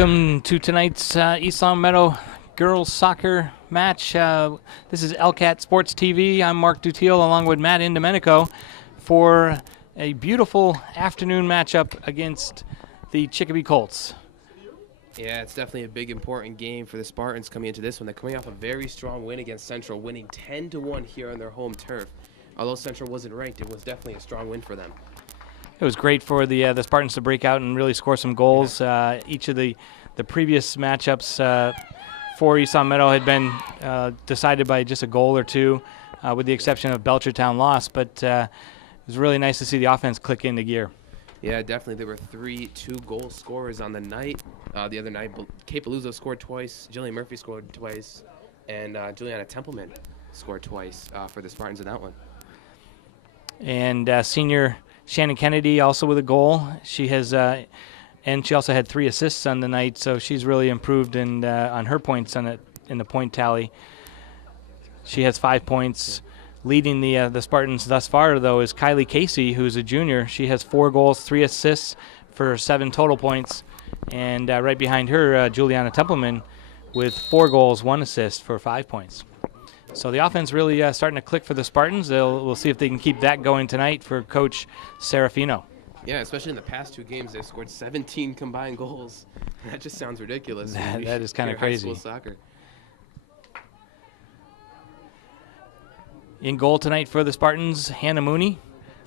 Welcome to tonight's East Longmeadow girls soccer match. This is LONGMEADOW Sports TV. I'm Mark Dutiel along with Matt Indomenico for a beautiful afternoon matchup against the Chicopee Colts. Yeah, it's definitely a big, important game for the Spartans coming into this one. They're coming off a very strong win against Central, winning 10-1 here on their home turf. Although Central wasn't ranked, it was definitely a strong win for them. It was great for the Spartans to break out and really score some goals. Each of the previous matchups for East Longmeadow had been decided by just a goal or two, with the exception of Belchertown loss. But it was really nice to see the offense click into gear. Yeah, definitely. There were 3 2-goal scorers on the night. The other night, Kate Paluzzo scored twice, Jillian Murphy scored twice, and Juliana Templeman scored twice for the Spartans in that one. And senior Shannon Kennedy also with a goal. She has, and she also had 3 assists on the night, so she's really improved on her points in the point tally. She has 5 points. Leading the Spartans thus far, though, is Kylie Casey, who's a junior. She has 4 goals, 3 assists for 7 total points. And right behind her, Juliana Templeman with 4 goals, 1 assist for 5 points. So the offense really starting to click for the Spartans. We'll see if they can keep that going tonight for Coach Serafino. Yeah, especially in the past 2 games, they've scored 17 combined goals. That just sounds ridiculous. That is kind of crazy. High school soccer. In goal tonight for the Spartans, Hannah Mooney.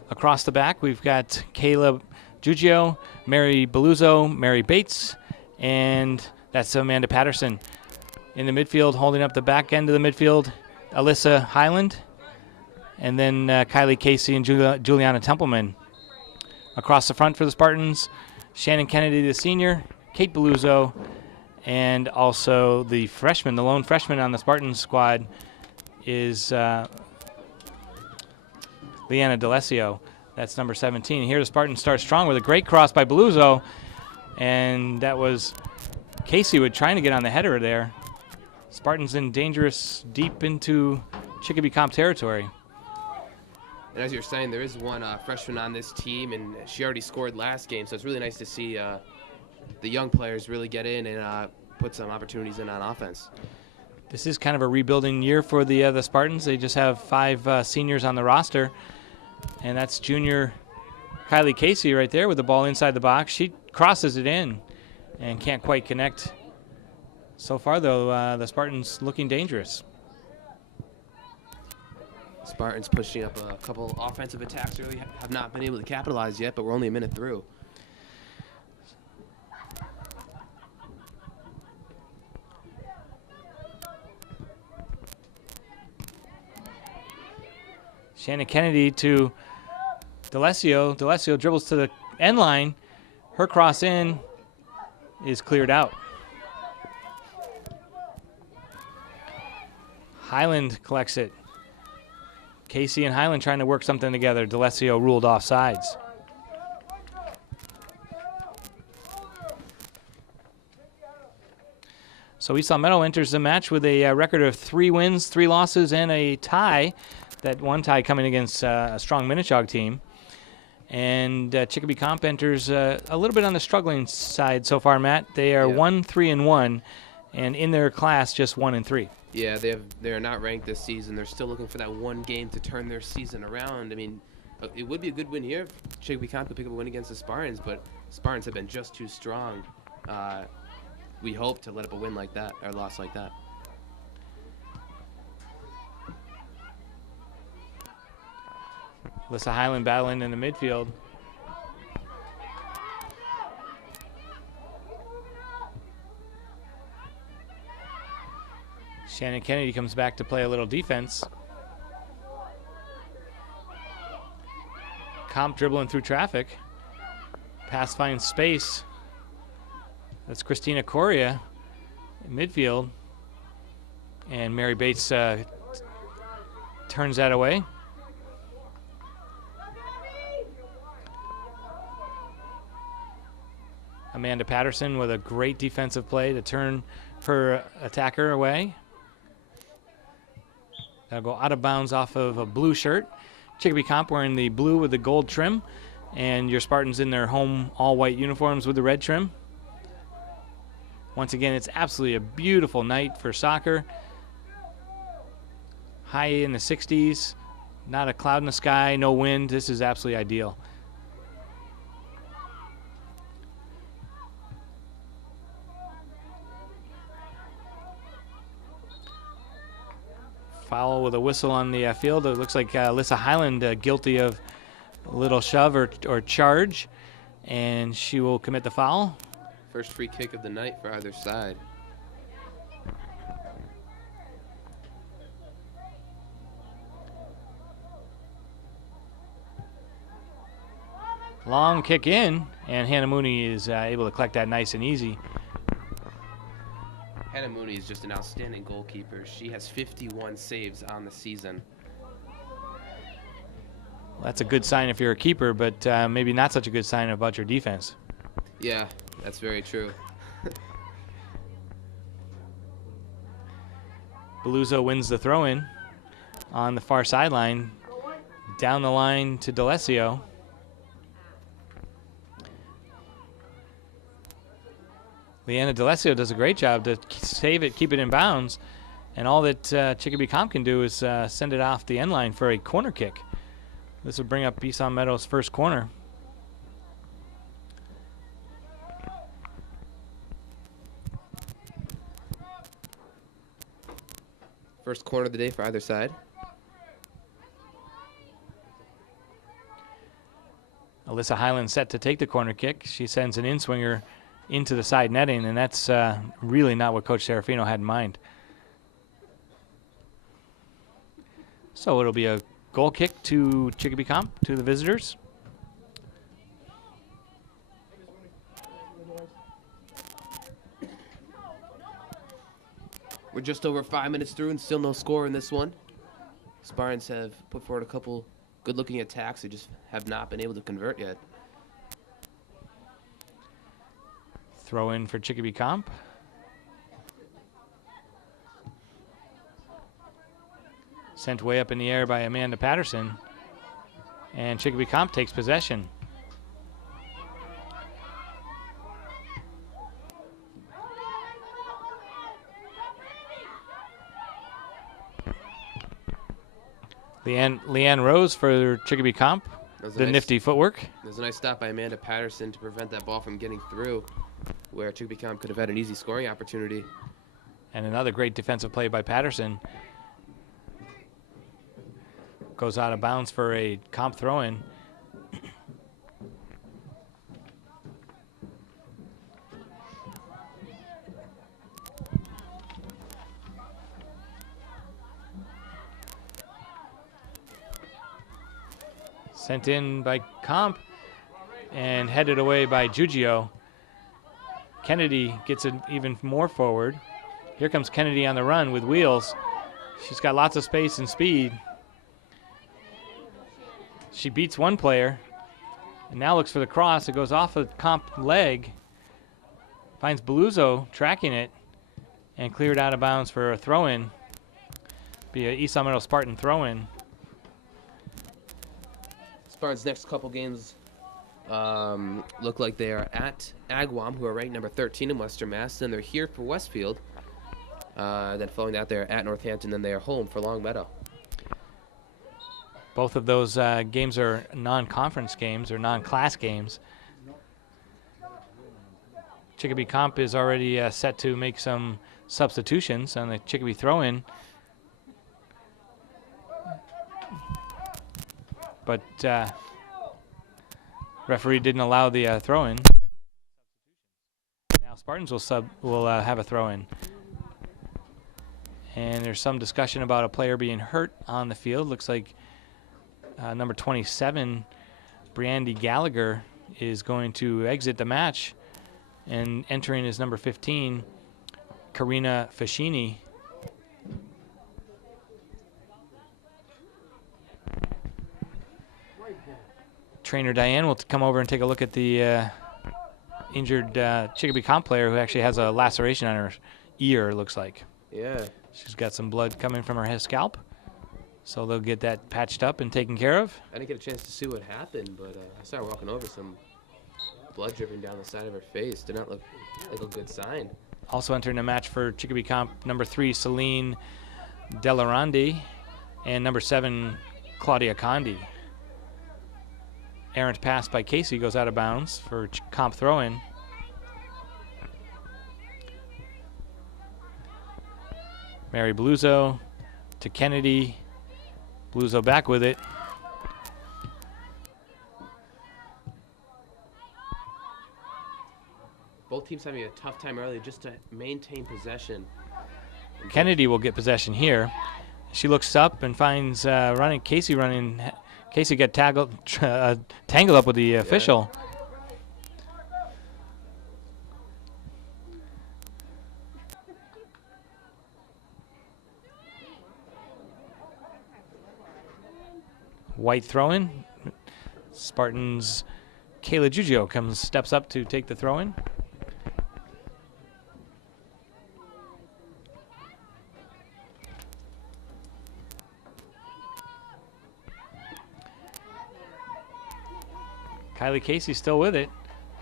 Across the back, we've got Kayla Giugio, Mary Beluzzo, Mary Bates, and that's Amanda Patterson. In the midfield, holding up the back end of the midfield, Alyssa Highland, and then Kylie Casey and Juliana Templeman. Across the front for the Spartans, Shannon Kennedy, the senior, Kate Beluzzo, and also the freshman, the lone freshman on the Spartans squad is Leanna D'Alessio. That's number 17. Here the Spartans start strong with a great cross by Beluzzo, and that was Casey trying to get on the header there. Spartans in dangerous, deep into Chicopee Comp territory. And as you're saying, there is one freshman on this team, and she already scored last game, so it's really nice to see the young players really get in and put some opportunities in on offense. This is kind of a rebuilding year for the Spartans. They just have 5 seniors on the roster, and that's junior Kylie Casey right there with the ball inside the box. She crosses it in and can't quite connect. So far, though, the Spartans looking dangerous. Spartans pushing up a couple offensive attacks. Really have not been able to capitalize yet, but we're only a minute through. Shannon Kennedy to D'Alessio. D'Alessio dribbles to the end line. Her cross in is cleared out. Highland collects it. Casey and Highland trying to work something together. D'Alessio ruled off sides. So East Longmeadow enters the match with a record of 3 wins, 3 losses, and a tie. That one tie coming against a strong Minnetonka team. And Chicopee Comp enters a little bit on the struggling side so far, Matt. They are 1-3-1, and in their class just 1-3. Yeah, they are not ranked this season. They're still looking for that one game to turn their season around. I mean, it would be a good win here if Chicopee Comp could pick up a win against the Spartans, but Spartans have been just too strong. We hope to let up a win like that, or loss like that. Alyssa Highland battling in the midfield. Shannon Kennedy comes back to play a little defense. Comp dribbling through traffic. Pass finds space. That's Christina Coria in midfield. And Mary Bates turns that away. Amanda Patterson with a great defensive play to turn her attacker away. That'll go out of bounds off of a blue shirt. Chicopee Comp wearing the blue with the gold trim, and your Spartans in their home all-white uniforms with the red trim. Once again, it's absolutely a beautiful night for soccer. High in the 60s, not a cloud in the sky, no wind. This is absolutely ideal. Foul with a whistle on the field. It looks like Alyssa Highland guilty of a little shove or charge, and she will commit the foul. First free kick of the night for either side. Long kick in, and Hannah Mooney is able to collect that nice and easy. Hannah Mooney is just an outstanding goalkeeper. She has 51 saves on the season. Well, that's a good sign if you're a keeper, but maybe not such a good sign about your defense. Yeah, that's very true. Beluso wins the throw-in on the far sideline. Down the line to D'Alessio. Leanna D'Alessio does a great job to save it, keep it in bounds, and all that Chicopee Comp can do is send it off the end line for a corner kick. This will bring up East Meadow's first corner. First corner of the day for either side. Alyssa Highland set to take the corner kick. She sends an in-swinger into the side netting, and that's really not what Coach Serafino had in mind. So it'll be a goal kick to Chicopee Comp, to the visitors. We're just over 5 minutes through and still no score in this one. Spartans have put forward a couple good-looking attacks. They just have not been able to convert yet. Throw in for Chicopee Comp. Sent way up in the air by Amanda Patterson. And Chicopee Comp takes possession. Leanne Rose for Chicopee Comp. The nifty footwork. There's a nice stop by Amanda Patterson to prevent that ball from getting through, where Chicopee Comp could have had an easy scoring opportunity. And another great defensive play by Patterson. Goes out of bounds for a Comp throw-in. Sent in by Comp and headed away by Giugio. Kennedy gets it even more forward. Here comes Kennedy on the run with wheels. She's got lots of space and speed. She beats one player and now looks for the cross. It goes off the Comp leg. Finds Beluso tracking it and cleared out of bounds for a throw-in. Be an East Meadow Spartan throw-in. Spartans' next couple games look like they are at Agawam, who are ranked number 13 in Western Mass. Then they're here for Westfield. Then following that, they're at Northampton. Then they are home for Longmeadow. Both of those games are non-conference games or non-class games. Chicopee Comp is already set to make some substitutions on the Chicopee throw-in. But referee didn't allow the throw-in. Now Spartans will have a throw-in. And there's some discussion about a player being hurt on the field. Looks like number 27, Brandy Gallagher, is going to exit the match. And entering is number 15, Karina Fascini. Trainer Diane will come over and take a look at the injured Chicopee Comp player who actually has a laceration on her ear, it looks like. Yeah. She's got some blood coming from her scalp. So they'll get that patched up and taken care of. I didn't get a chance to see what happened, but I started walking over, some blood dripping down the side of her face. Did not look like a good sign. Also entering the match for Chicopee Comp, number 3, Celine Delarandi, and number 7, Claudia Condi. Errant pass by Casey goes out of bounds for Comp throw-in. Mary Bluzo to Kennedy. Bluzo back with it. Both teams having a tough time early just to maintain possession. Kennedy will get possession here. She looks up and finds Casey running. Casey got tangled up with the official. White throw-in. Spartans' Kayla Giugio steps up to take the throw-in. Kylie Casey still with it.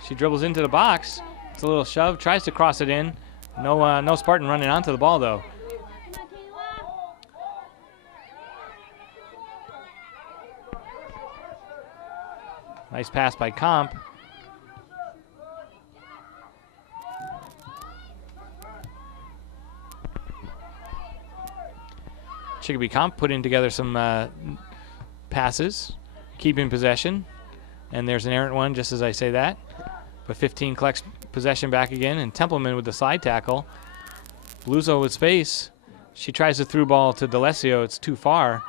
She dribbles into the box. It's a little shove, tries to cross it in. No Spartan running onto the ball though. Nice pass by Comp. Chicopee Comp putting together some passes, keeping possession. And there's an errant one, just as I say that. But 15 collects possession back again, and Templeman with the slide tackle. Bluzo with space. She tries the through ball to D'Alessio. It's too far.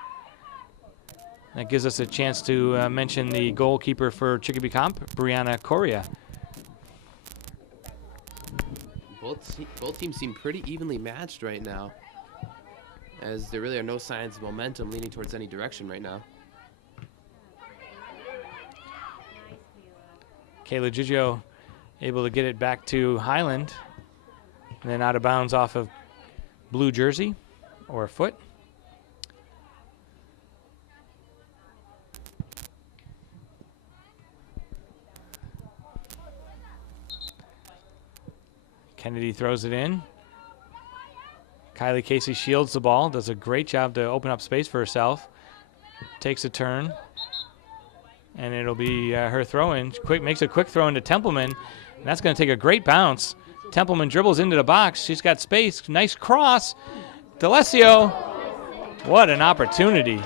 That gives us a chance to mention the goalkeeper for Chicopee Comp, Brianna Correa. Both teams seem pretty evenly matched right now, as there really are no signs of momentum leaning towards any direction right now. Kayla Giugio able to get it back to Highland, and then out of bounds off of blue jersey or foot. Kennedy throws it in. Kylie Casey shields the ball, does a great job to open up space for herself. Takes a turn, and it'll be her throw-in. Makes a quick throw into Templeman, and that's going to take a great bounce. Templeman dribbles into the box. She's got space. Nice cross. D'Alessio. What an opportunity.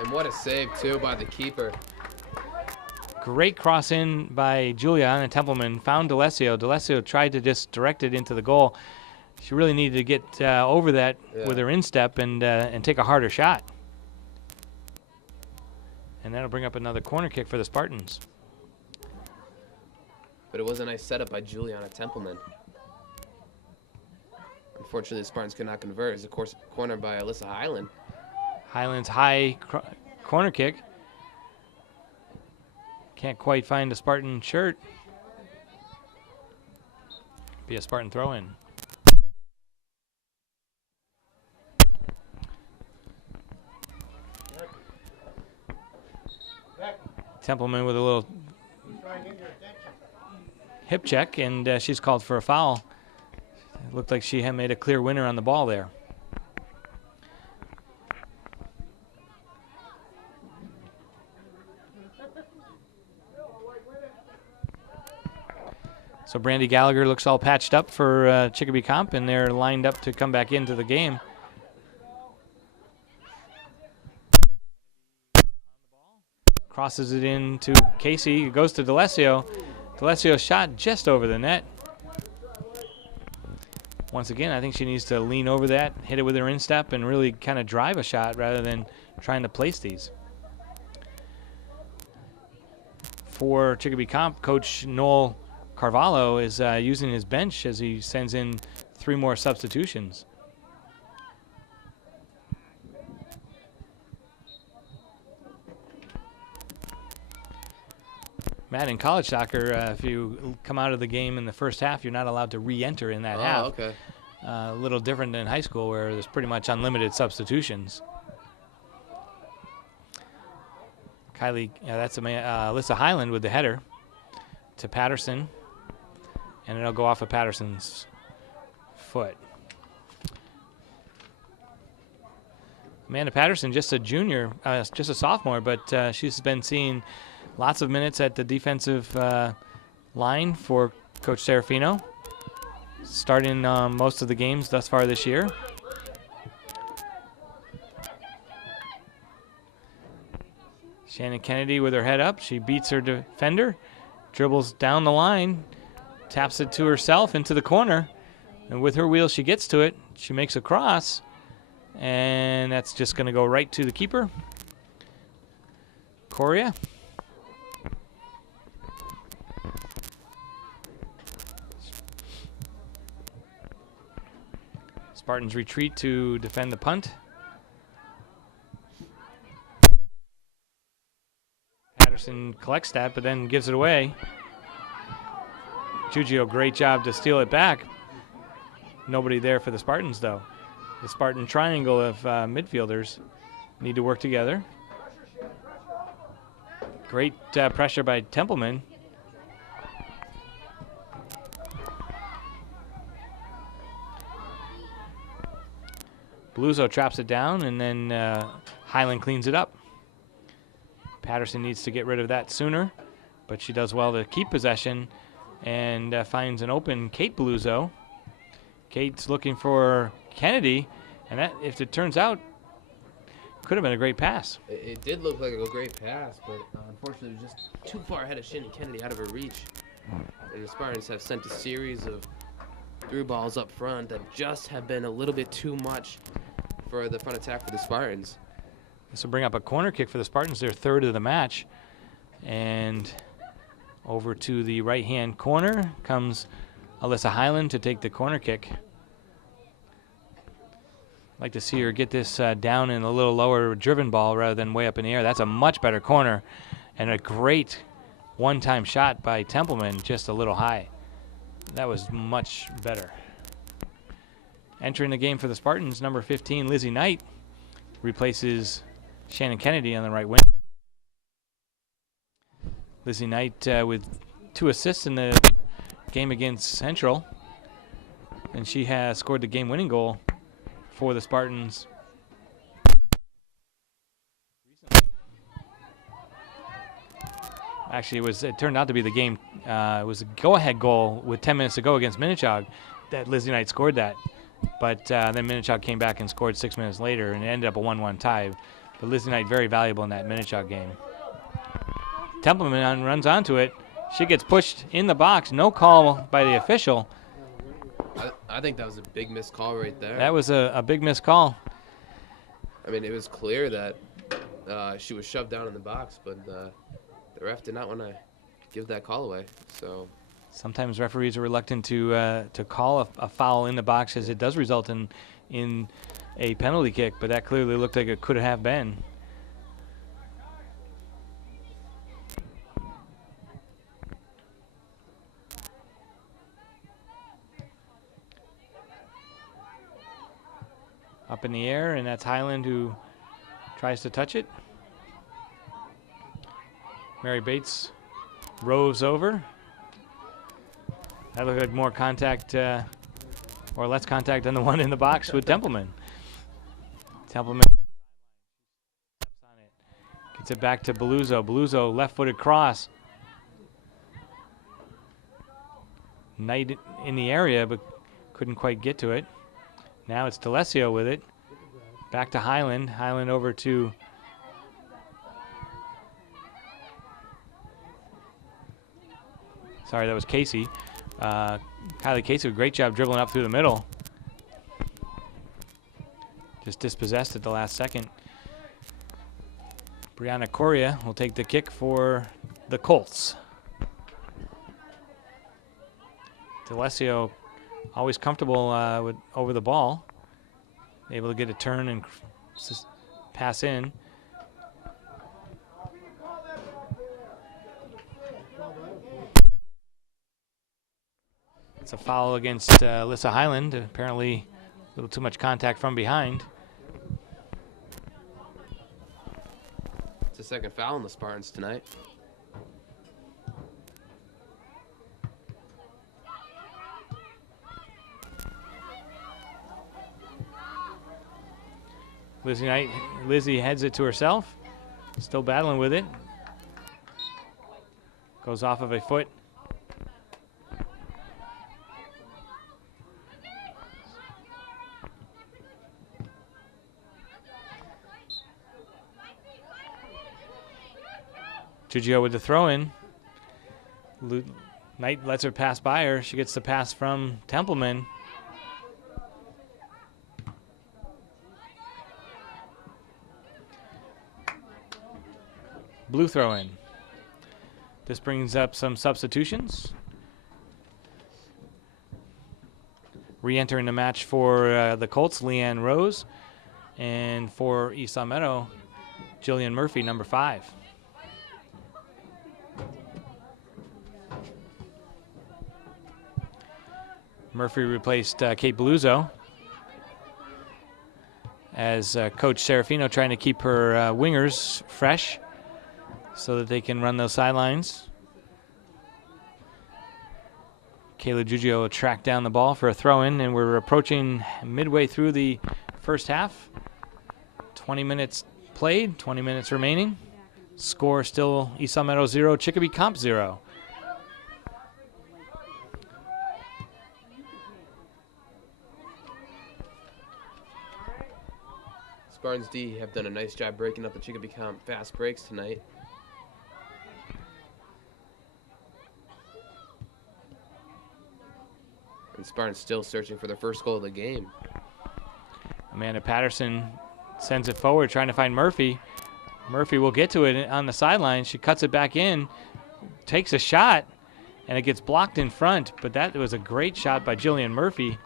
And what a save, too, by the keeper. Great cross in by Juliana Templeman. Found D'Alessio. D'Alessio tried to just direct it into the goal. She really needed to get over that with her instep and take a harder shot. And that'll bring up another corner kick for the Spartans. But it was a nice setup by Juliana Templeman. Unfortunately, the Spartans could not convert. It's, of course, corner by Alyssa Highland. Highland's high corner kick. Can't quite find the Spartan shirt. Be a Spartan throw-in. Templeman with a little hip check, and she's called for a foul. It looked like she had made a clear winner on the ball there. So Brandy Gallagher looks all patched up for Chicopee Comp, and they're lined up to come back into the game. Crosses it into Casey. It goes to D'Alessio. D'Alessio's shot just over the net. Once again, I think she needs to lean over that, hit it with her instep, and really kind of drive a shot rather than trying to place these. For Chicopee Comp, Coach Noel Carvalho is using his bench as he sends in 3 more substitutions. Matt, in college soccer, if you come out of the game in the first half, you're not allowed to re-enter in that half. Okay. A little different than high school, where there's pretty much unlimited substitutions. Kylie, that's Alyssa Highland with the header to Patterson, and it'll go off of Patterson's foot. Amanda Patterson, just a junior, just a sophomore, but she's been seeing lots of minutes at the defensive line for Coach Serafino, starting most of the games thus far this year. Shannon Kennedy with her head up. She beats her defender, dribbles down the line, taps it to herself into the corner, and with her wheel she gets to it. She makes a cross, and that's just going to go right to the keeper, Coria. Spartans retreat to defend the punt. Patterson collects that, but then gives it away. Giugio, great job to steal it back. Nobody there for the Spartans, though. The Spartan triangle of midfielders need to work together. Great pressure by Templeman. Bluzo traps it down, and then Highland cleans it up. Patterson needs to get rid of that sooner, but she does well to keep possession and finds an open Kate Bluzo. Kate's looking for Kennedy, and that, if it turns out, could have been a great pass. It did look like a great pass, but unfortunately it was just too far ahead of Shannon Kennedy, out of her reach. And the Spartans have sent a series of through balls up front that just have been a little bit too much for the front attack for the Spartans. This will bring up a corner kick for the Spartans, their third of the match. And over to the right-hand corner comes Alyssa Highland to take the corner kick. I'd like to see her get this down in a little lower driven ball rather than way up in the air. That's a much better corner, and a great one-time shot by Templeman, just a little high. That was much better. Entering the game for the Spartans, number 15, Lizzie Knight, replaces Shannon Kennedy on the right wing. Lizzie Knight with 2 assists in the game against Central, and she has scored the game-winning goal for the Spartans recently. Actually, it turned out to be the game. It was a go-ahead goal with 10 minutes to go against Minnechaug that Lizzie Knight scored that. But then Minnechaug came back and scored 6 minutes later, and it ended up a 1-1 tie. But Lizzie Knight very valuable in that Minnechaug game. Templeman runs onto it. She gets pushed in the box. No call by the official. I think that was a big missed call right there. That was a big missed call. I mean, it was clear that she was shoved down in the box, but the ref did not want to give that call away. So sometimes referees are reluctant to call a foul in the box, as it does result in a penalty kick, but that clearly looked like it could have been. Up in the air, and that's Highland who tries to touch it. Mary Bates roves over. That looked like more contact or less contact than the one in the box with Templeman. Templeman steps on it. Gets it back to Bluzo. Bluzo left-footed cross. Knight in the area, but couldn't quite get to it. Now it's D'Alessio with it. Back to Highland. Highland over to sorry, that was Casey. Kylie Casey with a great job dribbling up through the middle. Just dispossessed at the last second. Brianna Coria will take the kick for the Colts. D'Alessio always comfortable over the ball. Able to get a turn and pass in. It's a foul against Alyssa Highland. Apparently a little too much contact from behind. It's the second foul on the Spartans tonight. Lizzie heads it to herself. Still battling with it. Goes off of a foot. Giugio with the throw in. Knight lets her pass by her. She gets the pass from Templeman. Blue throw in. This brings up some substitutions. Re-entering the match for the Colts, Leanne Rose. And for East Longmeadow, Jillian Murphy, number 5. Murphy replaced Kate Beluzzo as Coach Serafino trying to keep her wingers fresh so that they can run those sidelines. Kayla Giugio will track down the ball for a throw-in, and we're approaching midway through the first half. 20 minutes played, 20 minutes remaining. Score still East Longmeadow 0, Chicopee Comp 0. Spartans D have done a nice job breaking up the Chicopee Comp fast breaks tonight. And Spartans still searching for their first goal of the game. Amanda Patterson sends it forward, trying to find Murphy. Murphy will get to it on the sideline. She cuts it back in, takes a shot, and it gets blocked in front. But that was a great shot by Jillian Murphy.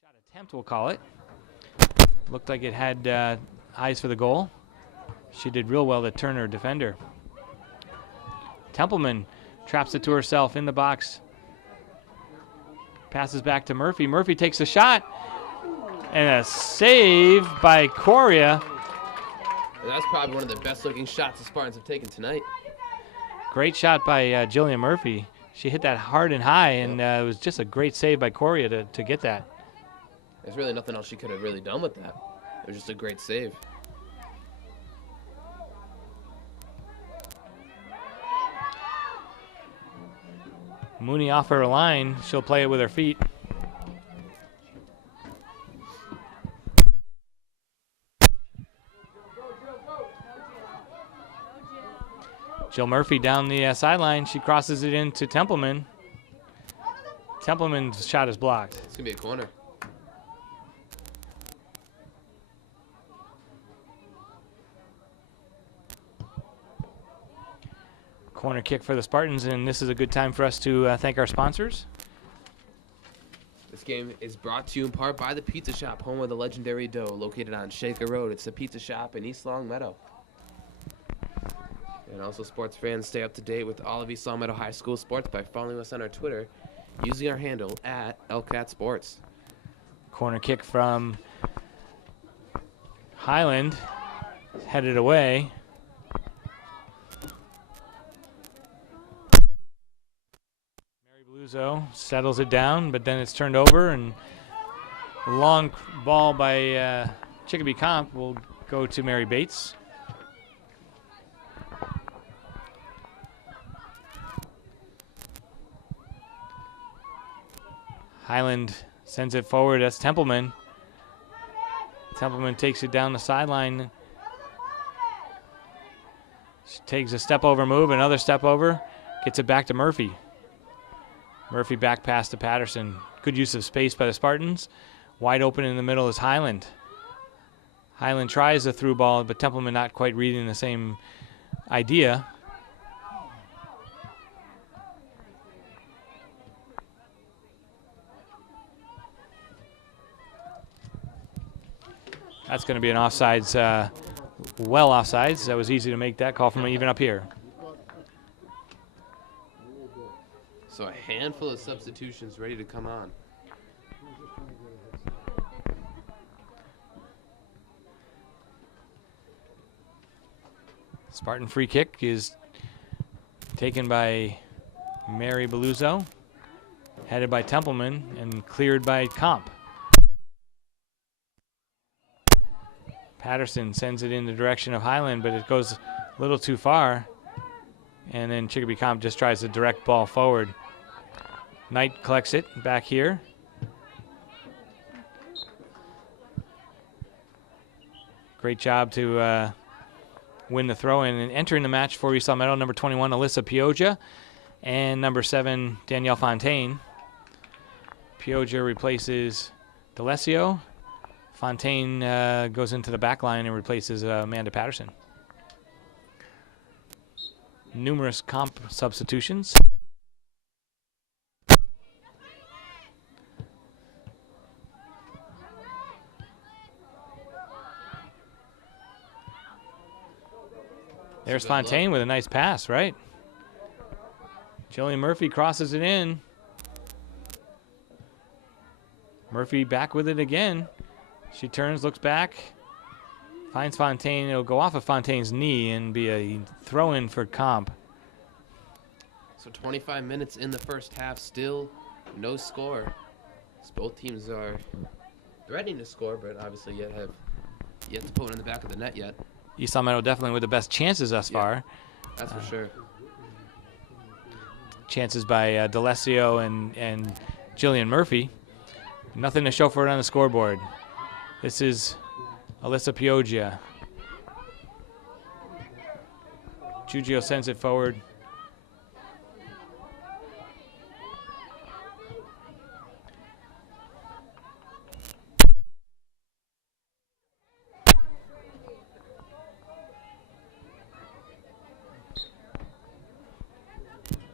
Shot attempt, we'll call it. Looked like it had eyes for the goal. She did real well to turn her defender. Templeman traps it to herself in the box. Passes back to Murphy. Murphy takes a shot. And a save by Coria. And that's probably one of the best looking shots the Spartans have taken tonight. Great shot by Jillian Murphy. She hit that hard and high, and it was just a great save by Coria to get that. There's really nothing else she could have really done with that. It was just a great save. Mooney off her line. She'll play it with her feet. Jill Murphy down the sideline. She crosses it into Templeman. Templeman's shot is blocked. It's going to be a corner. Corner kick for the Spartans, and this is a good time for us to thank our sponsors. This game is brought to you in part by the Pizza Shop, home of the legendary dough, located on Shaker Road. It's the Pizza Shop in East Longmeadow. And also, sports fans, stay up to date with all of East Longmeadow High School sports by following us on our Twitter using our handle at LONGMEADOW Sports. Corner kick from Highland, headed away. Beluzzo settles it down, but then it's turned over, and a long ball by Chicopee Comp will go to Mary Bates. Highland sends it forward. That's Templeman. Templeman takes it down the sideline. She takes a step over move, another step over, gets it back to Murphy. Murphy back pass to Patterson. Good use of space by the Spartans. Wide open in the middle is Highland. Highland tries the through ball, but Templeman not quite reading the same idea. That's going to be an offsides, well offsides. That was easy to make that call from even up here. So a handful of substitutions ready to come on. Spartan free kick is taken by Mary Beluzzo, headed by Templeman, and cleared by Comp. Patterson sends it in the direction of Highland, but it goes a little too far. And then Chicopee Comp just tries to direct ball forward. Knight collects it back here. Great job to win the throw-in. And entering the match for East Meadow, number 21, Alyssa Pioja, and number 7, Danielle Fontaine. Pioja replaces D'Alessio. Fontaine goes into the back line and replaces Amanda Patterson. Numerous comp substitutions. There's Fontaine with a nice pass, right? Jillian Murphy crosses it in. Murphy back with it again. She turns, looks back, finds Fontaine. It'll go off of Fontaine's knee and be a throw-in for Comp. So 25 minutes in the first half, still no score. So both teams are threatening to score, but obviously yet to put one in the back of the net yet. East Meadow definitely with the best chances thus far. That's for sure. Chances by D'Alessio and Jillian Murphy. Nothing to show for it on the scoreboard. This is Alyssa Pioja. Giugio sends it forward.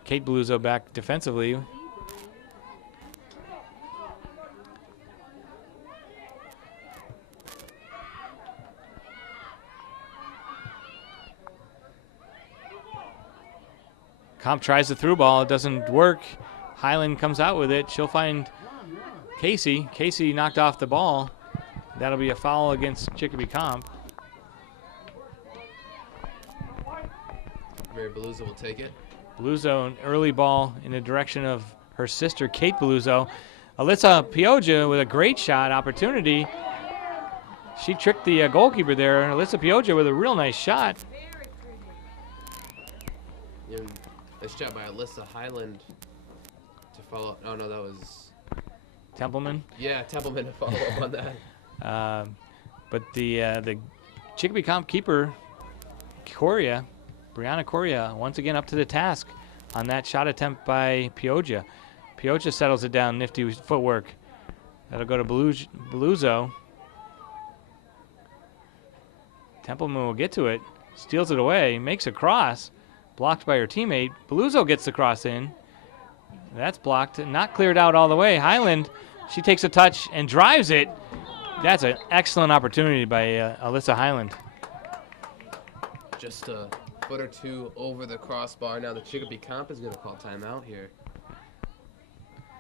Kate Beluzzo back defensively. Comp tries the through ball. It doesn't work. Highland comes out with it. She'll find Casey. Casey knocked off the ball. That'll be a foul against Chicopee Comp. Mary Beluzzo will take it. Beluzzo, an early ball in the direction of her sister, Kate Beluzzo. Alyssa Pioja with a great shot opportunity. She tricked the goalkeeper there. Alyssa Pioja with a real nice shot. Nice job by Alyssa Highland to follow. Oh, no, that was Templeman. Yeah, Templeman to follow up on that. But the Chicopee Comp keeper, Brianna Coria, once again up to the task on that shot attempt by Pioja. Pioja settles it down, nifty footwork. That'll go to Beluzzo. Templeman will get to it, steals it away, makes a cross, blocked by her teammate. Beluzzo gets the cross in. That's blocked, not cleared out all the way. Highland, she takes a touch and drives it. That's an excellent opportunity by Alyssa Highland. Just a foot or two over the crossbar. Now the Chicopee Comp is going to call timeout here.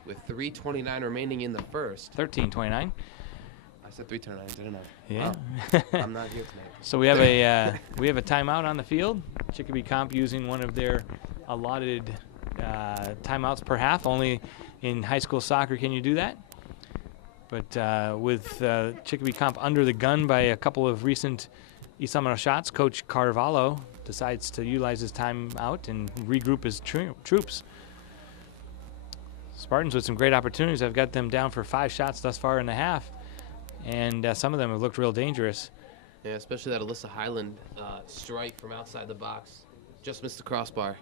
With 3:29 remaining in the first. 13:29. I said 3:29, didn't I? Yeah. Wow. I'm not here tonight. So we have a timeout on the field. Chicopee Comp using one of their allotted timeouts per half. Only in high school soccer can you do that. But with Chicopee Comp under the gun by a couple of recent East Meadow shots, Coach Carvalho decides to utilize his timeout and regroup his troops. Spartans with some great opportunities. I've got them down for 5 shots thus far in the half, and some of them have looked real dangerous. Yeah, especially that Alyssa Highland strike from outside the box. Just missed the crossbar.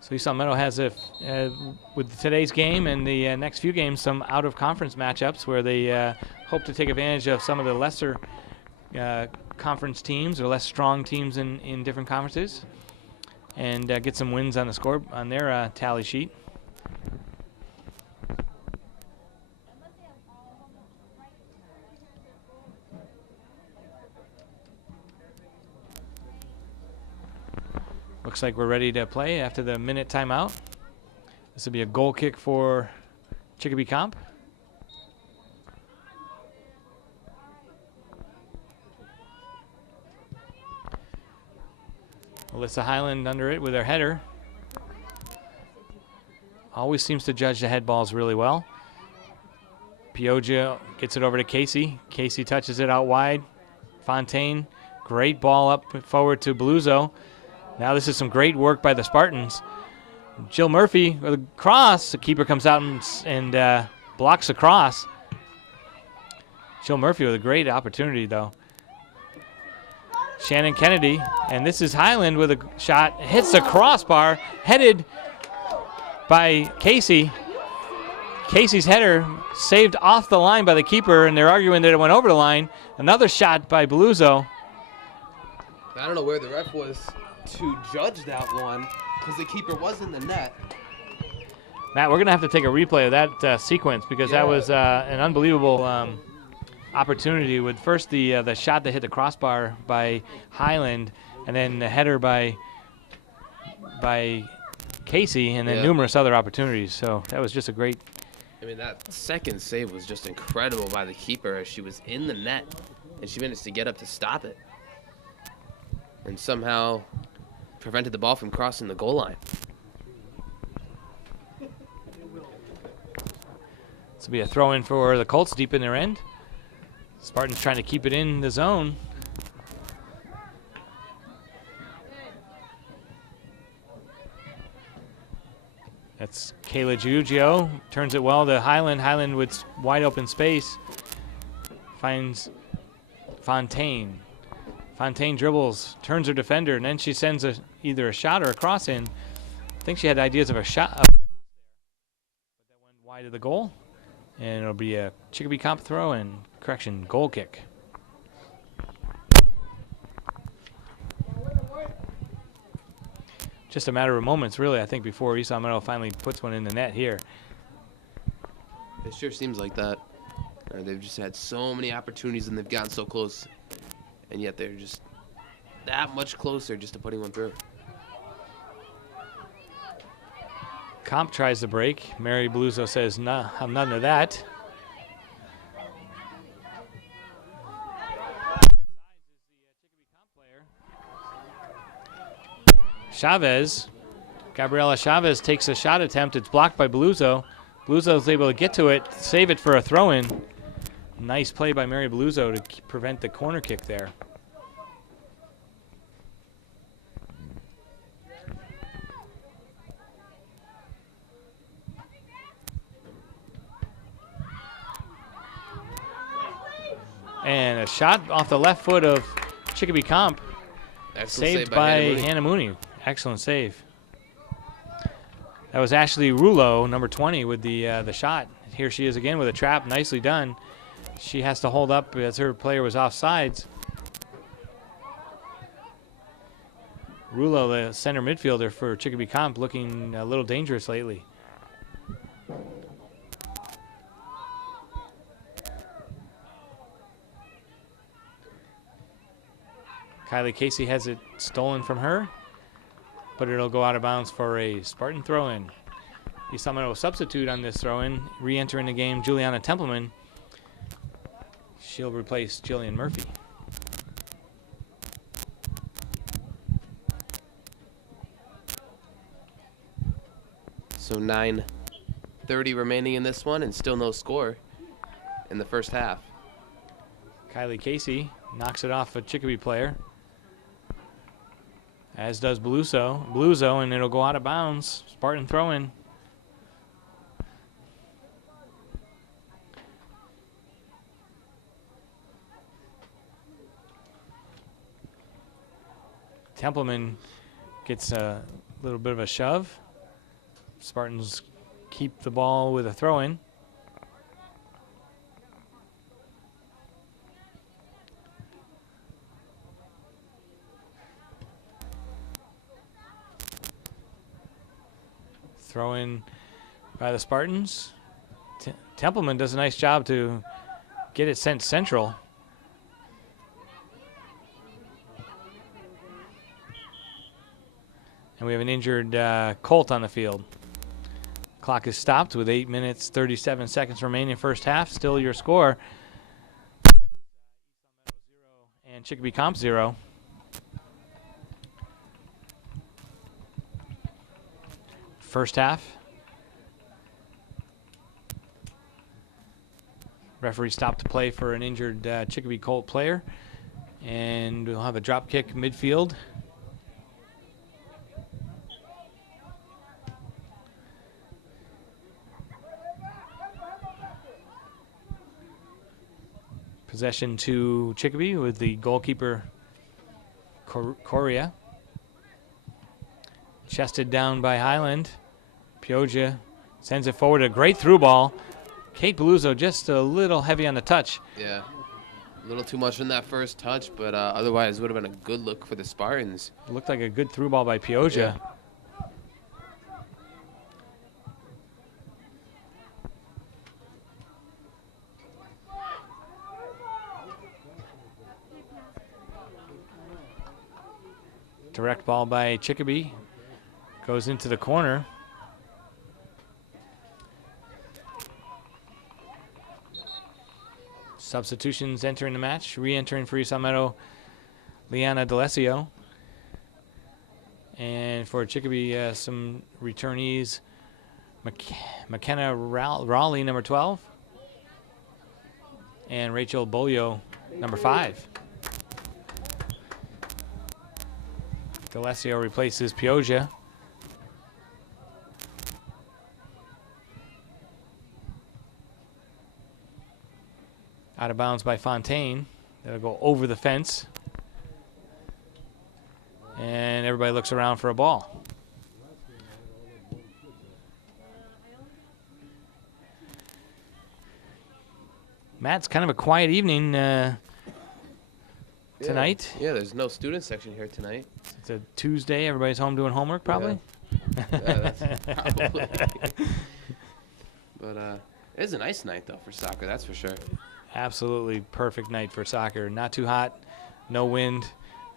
So East Meadow has, with today's game and the next few games, some out-of-conference matchups where they hope to take advantage of some of the lesser conference teams or less strong teams in different conferences and get some wins on the score on their tally sheet. Looks like we're ready to play after the minute timeout. This will be a goal kick for Chicopee Comp. Alyssa Highland under it with her header. always seems to judge the head balls really well. Pioggia gets it over to Casey. Casey touches it out wide. Fontaine, great ball up forward to Beluzzo. Now this is some great work by the Spartans. Jill Murphy with a cross. The keeper comes out and blocks the cross. Jill Murphy with a great opportunity, though. Shannon Kennedy, and this is Highland with a shot. Hits the crossbar, headed by Casey. Casey's header saved off the line by the keeper, and they're arguing that it went over the line. Another shot by Beluzzo. I don't know where the ref was to judge that one because the keeper was in the net. Matt, we're going to have to take a replay of that sequence because that was an unbelievable opportunity with first the shot that hit the crossbar by Highland, and then the header by Casey, and then numerous other opportunities. So that was just a great. I mean, that second save was just incredible by the keeper as she was in the net, and she managed to get up to stop it, and somehow prevented the ball from crossing the goal line. This will be a throw-in for the Colts deep in their end. Spartans trying to keep it in the zone. That's Kayla Giugio. Turns it well to Highland. Highland with wide open space. Finds Fontaine. Fontaine dribbles, turns her defender, and then she sends either a shot or a cross in. I think she had ideas of a shot. But that went wide of the goal. And it'll be a Chicopee comp throw and, correction, goal kick. Just a matter of moments, really, I think, before East Meadow finally puts one in the net here. It sure seems like that. They've just had so many opportunities and they've gotten so close, and yet they're just that much closer just to putting one through. Comp tries the break. Mary Beluzzo says, "No, I'm none of that." Chavez, Gabriela Chavez takes a shot attempt. It's blocked by Beluzzo. Beluzzo's able to get to it, save it for a throw-in. Nice play by Mary Beluzzo to prevent the corner kick there. And a shot off the left foot of Chicopee Comp. Saved by Hannah Mooney. Excellent save. That was Ashley Rouleau, number 20, with the shot. Here she is again with a trap. Nicely done. She has to hold up as her player was offsides. Rouleau, the center midfielder for Chicopee Comp, looking a little dangerous lately. Kylie Casey has it stolen from her, but it'll go out of bounds for a Spartan throw-in. East Meadow substitute on this throw-in, re-entering the game, Juliana Templeman. She'll replace Jillian Murphy. So 9:30 remaining in this one and still no score in the first half. Kylie Casey knocks it off a Chicopee player, as does Beluzzo, and it'll go out of bounds. Spartan throw-in. Templeman gets a little bit of a shove. Spartans keep the ball with a throw-in. Throw-in by the Spartans. Templeman does a nice job to get it sent central. And we have an injured Colt on the field. Clock is stopped with 8 minutes, 37 seconds remaining in first half. Still your score. And Chicopee Comp 0. First half, Referee stopped the play for an injured Chicopee Colt player. And we'll have a drop kick midfield. Possession to Chicopee with the goalkeeper Correa. Chested down by Highland. Pioja sends it forward. A great through ball. Kate Beluzzo just a little heavy on the touch. Yeah, a little too much in that first touch, but otherwise would have been a good look for the Spartans. Looked like a good through ball by Pioja. Yeah. Direct ball by Chicopee. Goes into the corner. Substitutions entering the match. Re-entering for East Meadow, Liana D'Alessio. And for Chicopee, some returnees. McKenna Raleigh, number 12. And Rachel Bolio, number 5. D'Alessio replaces Pioja. Out of bounds by Fontaine. That'll go over the fence. And everybody looks around for a ball. Matt, it's kind of a quiet evening tonight. Yeah, there's no student section here tonight. It's a Tuesday. Everybody's home doing homework, probably. Yeah, that's probably. But it's a nice night, though, for soccer, that's for sure. Absolutely perfect night for soccer. Not too hot, no wind.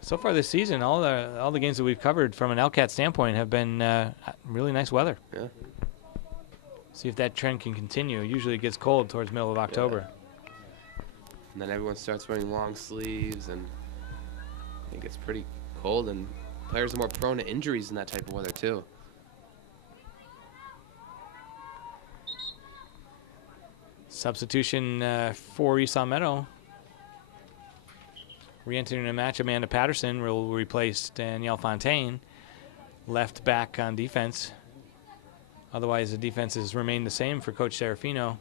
So far this season, all the games that we've covered from an LCAT standpoint have been really nice weather. Yeah. See if that trend can continue. Usually it gets cold towards middle of October. Yeah. And then everyone starts wearing long sleeves, and it gets pretty cold, and players are more prone to injuries in that type of weather, too. Substitution for East Meadow. Re-entering the match, Amanda Patterson will replace Danielle Fontaine. Left back on defense. Otherwise, the defense has remained the same for Coach Serafino.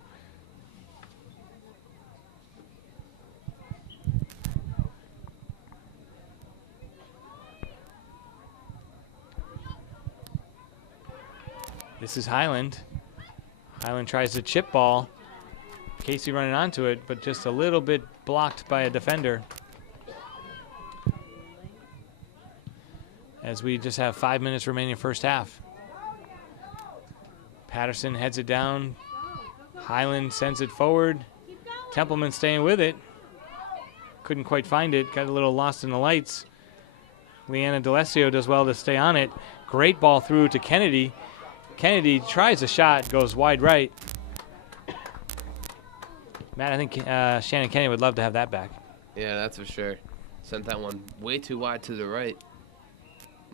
This is Highland. Highland tries to chip ball. Casey running onto it, but just a little bit blocked by a defender. As we just have 5 minutes remaining first half. Patterson heads it down. Highland sends it forward. Templeman staying with it. Couldn't quite find it. Got a little lost in the lights. Leanna D'Alessio does well to stay on it. Great ball through to Kennedy. Kennedy tries a shot, goes wide right. Matt, I think Shannon Kennedy would love to have that back. Yeah, that's for sure. Sent that one way too wide to the right.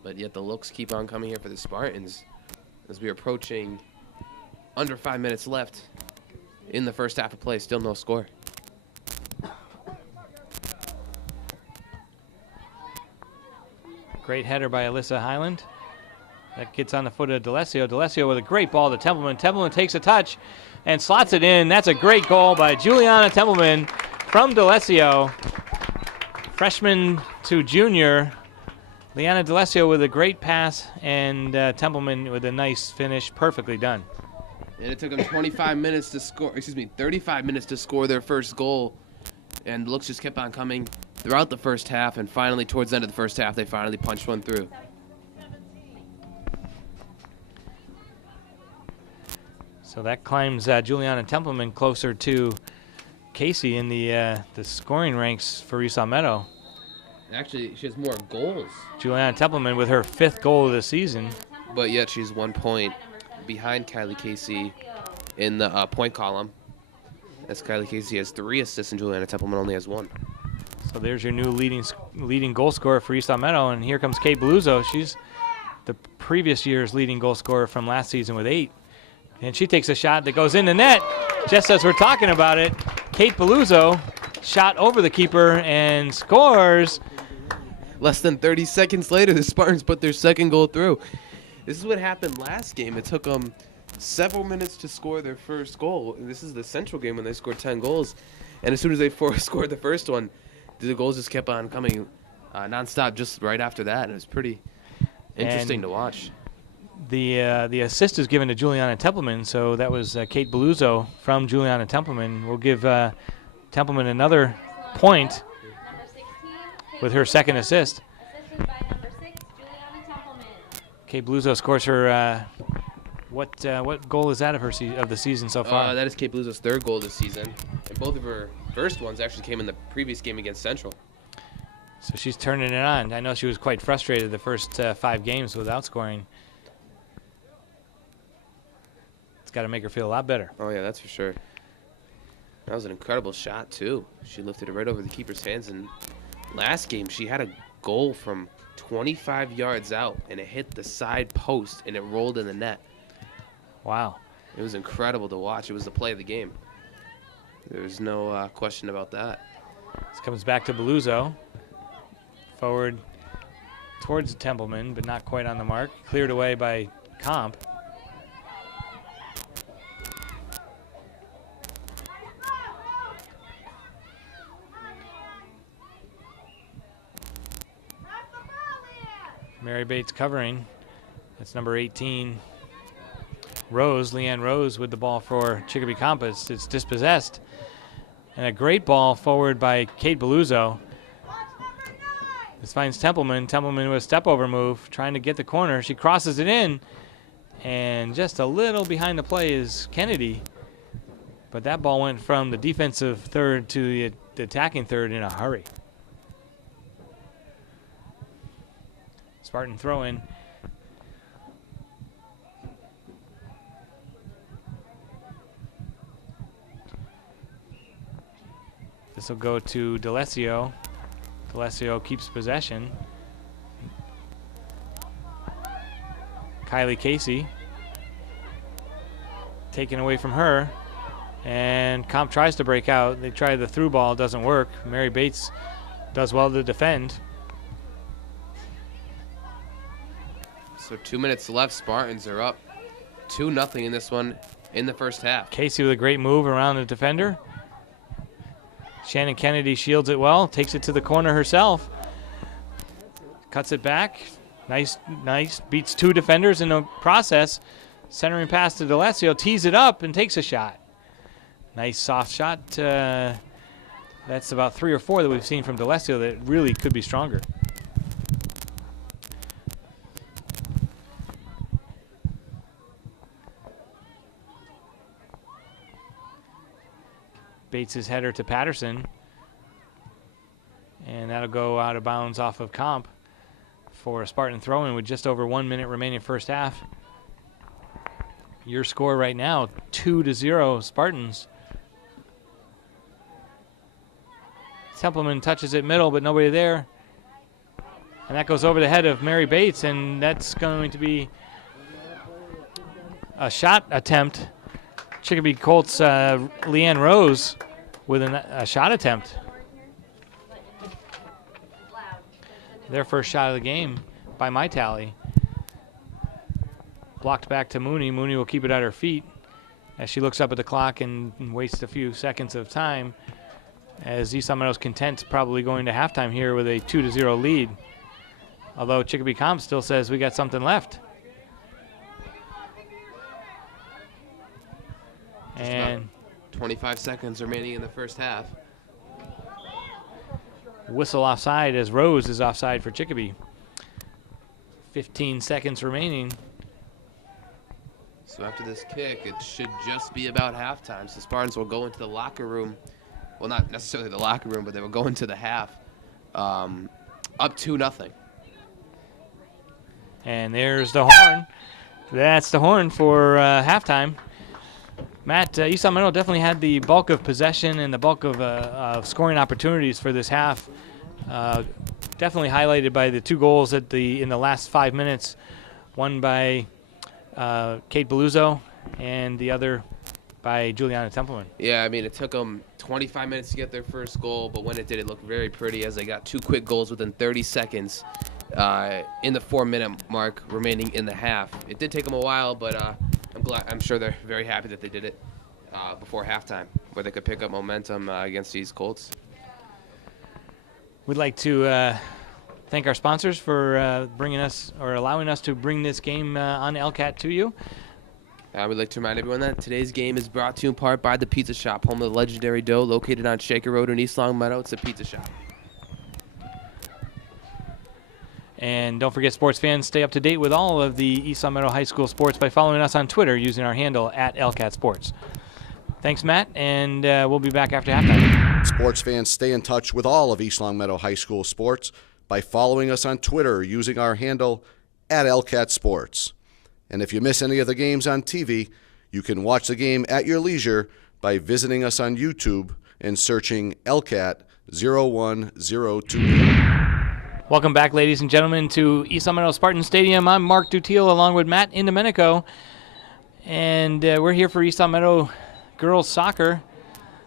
But yet the looks keep on coming here for the Spartans as we're approaching under 5 minutes left in the first half of play. Still no score. Great header by Alyssa Highland. That gets on the foot of D'Alessio. D'Alessio with a great ball to Templeman. Templeman takes a touch and slots it in. That's a great goal by Juliana Templeman from D'Alessio. Freshman to junior. Leanna D'Alessio with a great pass, and Templeman with a nice finish. Perfectly done. And it took them 25 minutes to score, 35 minutes to score their first goal. And the looks just kept on coming throughout the first half, and finally, towards the end of the first half, they finally punched one through. So that climbs Juliana Templeman closer to Casey in the scoring ranks for East Meadow. Actually, she has more goals. Juliana Templeman with her 5th goal of the season. But yet she's 1 point behind Kylie Casey in the point column. As Kylie Casey has 3 assists and Juliana Templeman only has 1. So there's your new leading goal scorer for East Meadow. And here comes Kate Beluzzo. She's the previous year's leading goal scorer from last season with 8. And she takes a shot that goes in the net just as we're talking about it. Kate Beluzzo shot over the keeper and scores. Less than 30 seconds later, the Spartans put their second goal through. This is what happened last game. It took them several minutes to score their first goal. This is the Central game when they scored 10 goals. And as soon as they scored the first one, the goals just kept on coming nonstop just right after that. It was pretty interesting to watch. The assist is given to Juliana Templeman, so that was Kate Beluzzo from Juliana Templeman. We'll give Templeman another point with her second assist. Assisted by number 6, Juliana Templeman. Kate Beluzzo scores her. What goal is that of the season so far? That is Kate Beluzzo's third goal this season, and both of her first ones actually came in the previous game against Central. So she's turning it on. I know she was quite frustrated the first 5 games without scoring. It's got to make her feel a lot better. Oh yeah, that's for sure. That was an incredible shot too. She lifted it right over the keeper's hands, and last game she had a goal from 25 yards out, and it hit the side post, and it rolled in the net. Wow. It was incredible to watch. It was the play of the game. There's no question about that. This comes back to Beluzzo. Forward towards Templeman, but not quite on the mark. Cleared away by Comp. Mary Bates covering. That's number 18. Rose, Leanne Rose with the ball for Chicopee Compass. It's dispossessed. And a great ball forward by Kate Beluzzo. This finds Templeman. Templeman with a step-over move, trying to get the corner. She crosses it in. And just a little behind the play is Kennedy. But that ball went from the defensive third to the attacking third in a hurry. Spartan throw-in. This will go to D'Alessio. D'Alessio keeps possession. Kylie Casey. Taken away from her. And Comp tries to break out. They try the through ball, doesn't work. Mary Bates does well to defend. So 2 minutes left. Spartans are up 2-0 in this one in the first half. Casey with a great move around the defender. Shannon Kennedy shields it well, takes it to the corner herself. Cuts it back. Nice. Beats 2 defenders in the process. Centering pass to D'Alessio, tees it up and takes a shot. Nice soft shot. That's about 3 or 4 that we've seen from D'Alessio that really could be stronger. Bates' header to Patterson. And that'll go out of bounds off of Comp for a Spartan throw-in with just over 1 minute remaining first half. Your score right now, 2-0 Spartans. Templeman touches it middle, but nobody there. And that goes over the head of Mary Bates, and that's going to be a shot attempt. Chicopee Colts Leanne Rose with a shot attempt. Their first shot of the game by my tally. Blocked back to Mooney. Mooney will keep it at her feet as she looks up at the clock and wastes a few seconds of time, as East Meadow's content probably going to halftime here with a 2-0 lead. Although Chicopee Comp still says we got something left. And 25 seconds remaining in the first half. Whistle offside as Rose is offside for Chicopee. 15 seconds remaining. So after this kick, it should just be about halftime. So Spartans will go into the locker room. Well, not necessarily the locker room, but they will go into the half up 2-0. And there's the horn. That's the horn for halftime. Matt, East Meadow definitely had the bulk of possession and the bulk of scoring opportunities for this half. Definitely highlighted by the 2 goals in the last 5 minutes. One by Kate Beluzzo and the other by Juliana Templeman. Yeah, I mean, it took them 25 minutes to get their first goal, but when it did, it looked very pretty as they got 2 quick goals within 30 seconds in the 4-minute mark remaining in the half. It did take them a while, but I'm sure they're very happy that they did it before halftime, where they could pick up momentum against these Colts. We'd like to thank our sponsors for bringing us or allowing us to bring this game on LCAT to you. I would like to remind everyone that today's game is brought to you in part by The Pizza Shop, home of the legendary dough, located on Shaker Road in East Longmeadow. It's a pizza shop. And don't forget, sports fans, stay up to date with all of the East Longmeadow High School sports by following us on Twitter using our handle @LCAT Sports. Thanks, Matt, and we'll be back after halftime. Sports fans, stay in touch with all of East Longmeadow High School sports by following us on Twitter using our handle @LCAT Sports. And if you miss any of the games on TV, you can watch the game at your leisure by visiting us on YouTube and searching LCAT 01028. Welcome back, ladies and gentlemen, to East Longmeadow Spartan Stadium. I'm Mark Dutiel along with Matt Indomenico, and we're here for East Longmeadow girls soccer.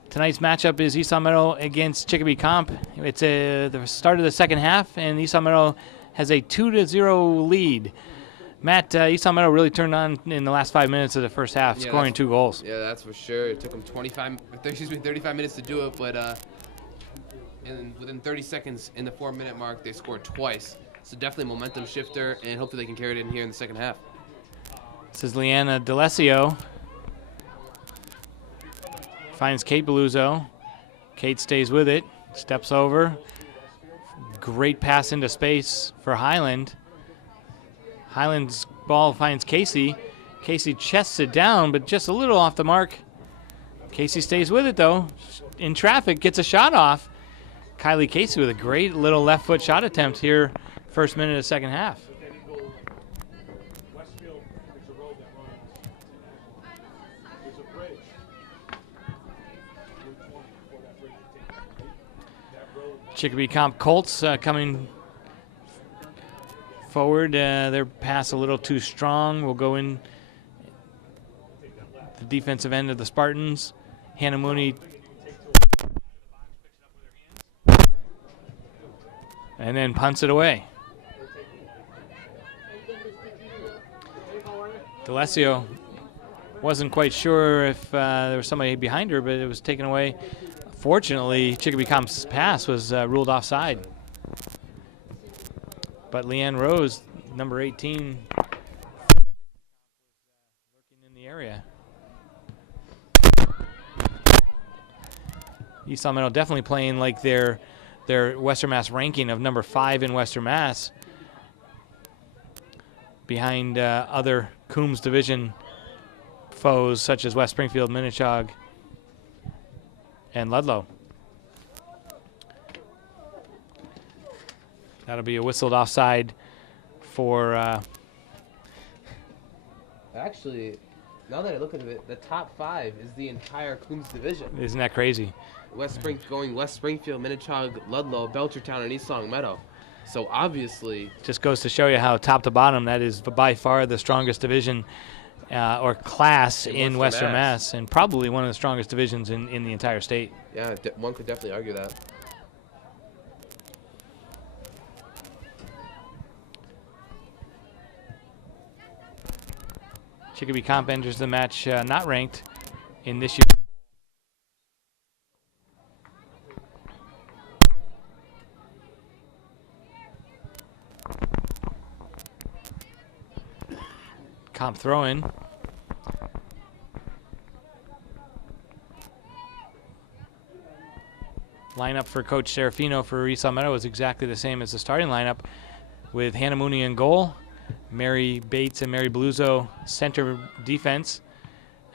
Tonight's matchup is East Longmeadow against Chicopee Comp. It's the start of the second half, and East Longmeadow has a 2-0 lead. Matt, East Longmeadow really turned on in the last 5 minutes of the first half, scoring 2 goals. Yeah, that's for sure. It took them 35 minutes to do it, but within 30 seconds in the 4-minute mark, they scored twice. So definitely a momentum shifter, and hopefully they can carry it in here in the second half. This is Leanna D'Alessio. Finds Kate Beluzzo. Kate stays with it, steps over. Great pass into space for Highland. Highland's ball finds Casey. Casey chests it down, but just a little off the mark. Casey stays with it, though. In traffic, gets a shot off. Kylie Casey with a great little left foot shot attempt here, first minute of the second half. Chicopee Comp Colts coming forward. Their pass a little too strong. Will go in the defensive end of the Spartans. Hannah Mooney and then punts it away. D'Alessio wasn't quite sure if there was somebody behind her, but it was taken away. Fortunately, Chicopee Comp's pass was ruled offside. But Leanne Rose, number 18, lurking in the area. East Longmeadow definitely playing like their Western Mass ranking of number 5 in Western Mass, behind other Coombs Division foes such as West Springfield, Minnechaug, and Ludlow. That'll be a whistled offside for... Actually, now that I look at it, the top 5 is the entire Coombs Division. Isn't that crazy? West Springfield, Minnechaug, Ludlow, Belchertown, and East Longmeadow. So obviously... Just goes to show you how top to bottom that is by far the strongest division or class in Western Mass, and probably one of the strongest divisions in the entire state. Yeah, one could definitely argue that. Chicopee Comp enters the match not ranked in this year. Comp throw-in. Lineup for Coach Serafino for East Longmeadow is exactly the same as the starting lineup, with Hannah Mooney in goal, Mary Bates and Mary Beluzzo center defense,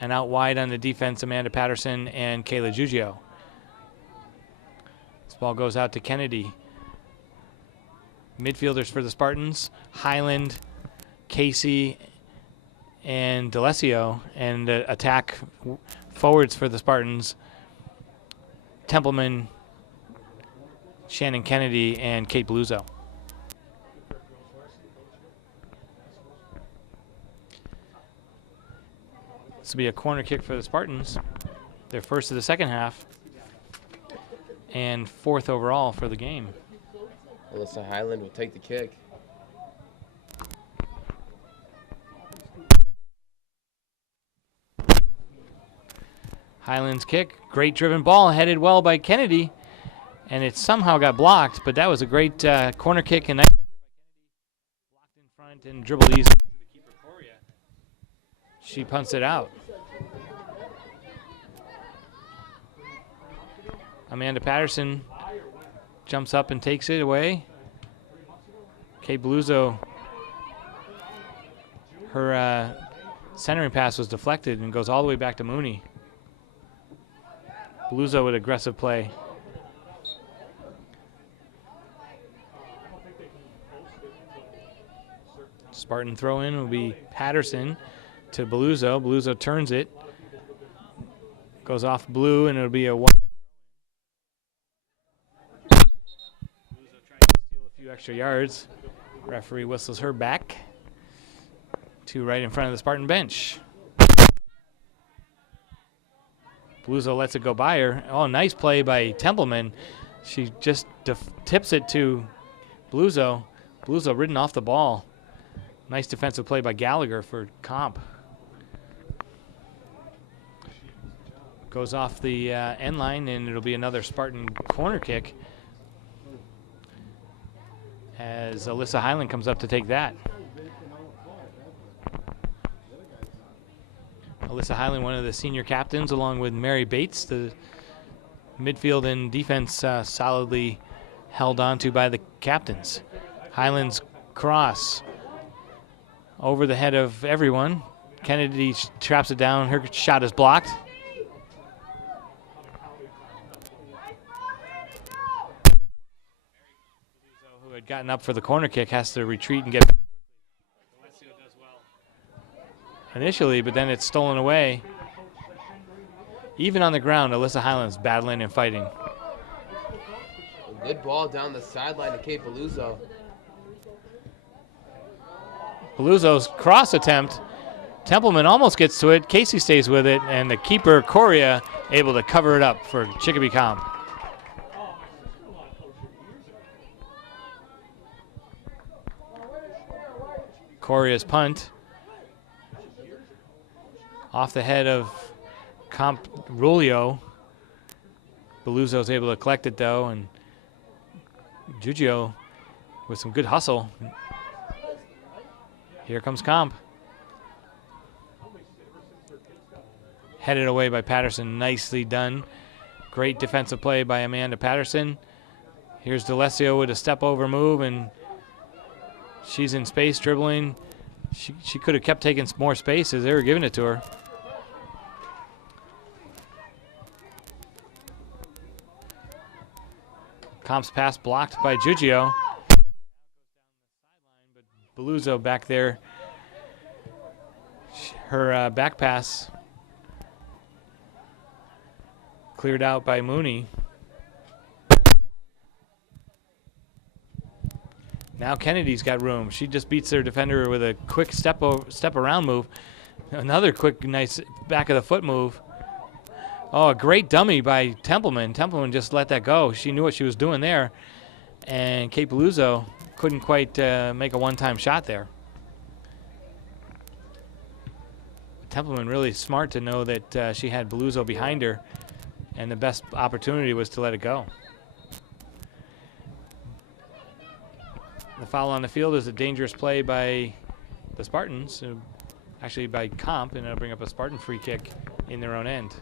and out wide on the defense, Amanda Patterson and Kayla Giugio. This ball goes out to Kennedy. Midfielders for the Spartans, Highland, Casey, and D'Alessio, and attack forwards for the Spartans, Templeman, Shannon Kennedy, and Kate Beluzzo. This will be a corner kick for the Spartans. Their first of the second half. And 4th overall for the game. Alyssa Highland will take the kick. Highland's kick. Great driven ball. Headed well by Kennedy. And it somehow got blocked. But that was a great corner kick. And nice blocked in front and dribbled easily to the keeper, Coria. She punts it out. Amanda Patterson jumps up and takes it away. Kate Beluzzo, her centering pass was deflected and goes all the way back to Mooney. Beluzzo with aggressive play. Spartan throw in will be Patterson to Beluzzo. Beluzzo turns it. Goes off blue and it'll be a one. Beluzzo trying to steal a few extra yards. Referee whistles her back to right in front of the Spartan bench. Beluzzo lets it go by her. Oh, nice play by Templeman. She just tips it to Beluzzo. Beluzzo ridden off the ball. Nice defensive play by Gallagher for Comp. Goes off the end line, and it'll be another Spartan corner kick as Alyssa Highland comes up to take that. Alyssa Highland, one of the senior captains, along with Mary Bates, the midfield and defense solidly held onto by the captains. Highland's cross over the head of everyone. Kennedy traps it down. Her shot is blocked. Who had gotten up for the corner kick has to retreat and get back. Initially, but then it's stolen away. Even on the ground, Alyssa Highland's battling and fighting. A good ball down the sideline to Kate Beluzzo. Beluzzo's cross attempt. Templeman almost gets to it. Casey stays with it, and the keeper, Coria, able to cover it up for Chicopee Comp. Coria's punt. Off the head of Comp Rulio. Beluzzo's able to collect it, though, and Giugio with some good hustle. Here comes Comp. Headed away by Patterson. Nicely done. Great defensive play by Amanda Patterson. Here's D'Alessio with a step-over move, and she's in space dribbling. She could have kept taking more space as they were giving it to her. Comp's pass blocked by Giugio. But Beluzzo back there. Her back pass cleared out by Mooney. Now Kennedy's got room. She just beats their defender with a quick step around move. Another quick, nice back of the foot move. Oh, a great dummy by Templeman. Templeman just let that go. She knew what she was doing there. And Kate Beluzzo couldn't quite make a one-time shot there. Templeman really smart to know that she had Beluzzo behind her, and the best opportunity was to let it go. The foul on the field is a dangerous play by the Spartans, actually by Comp, and it'll bring up a Spartan free kick in their own end.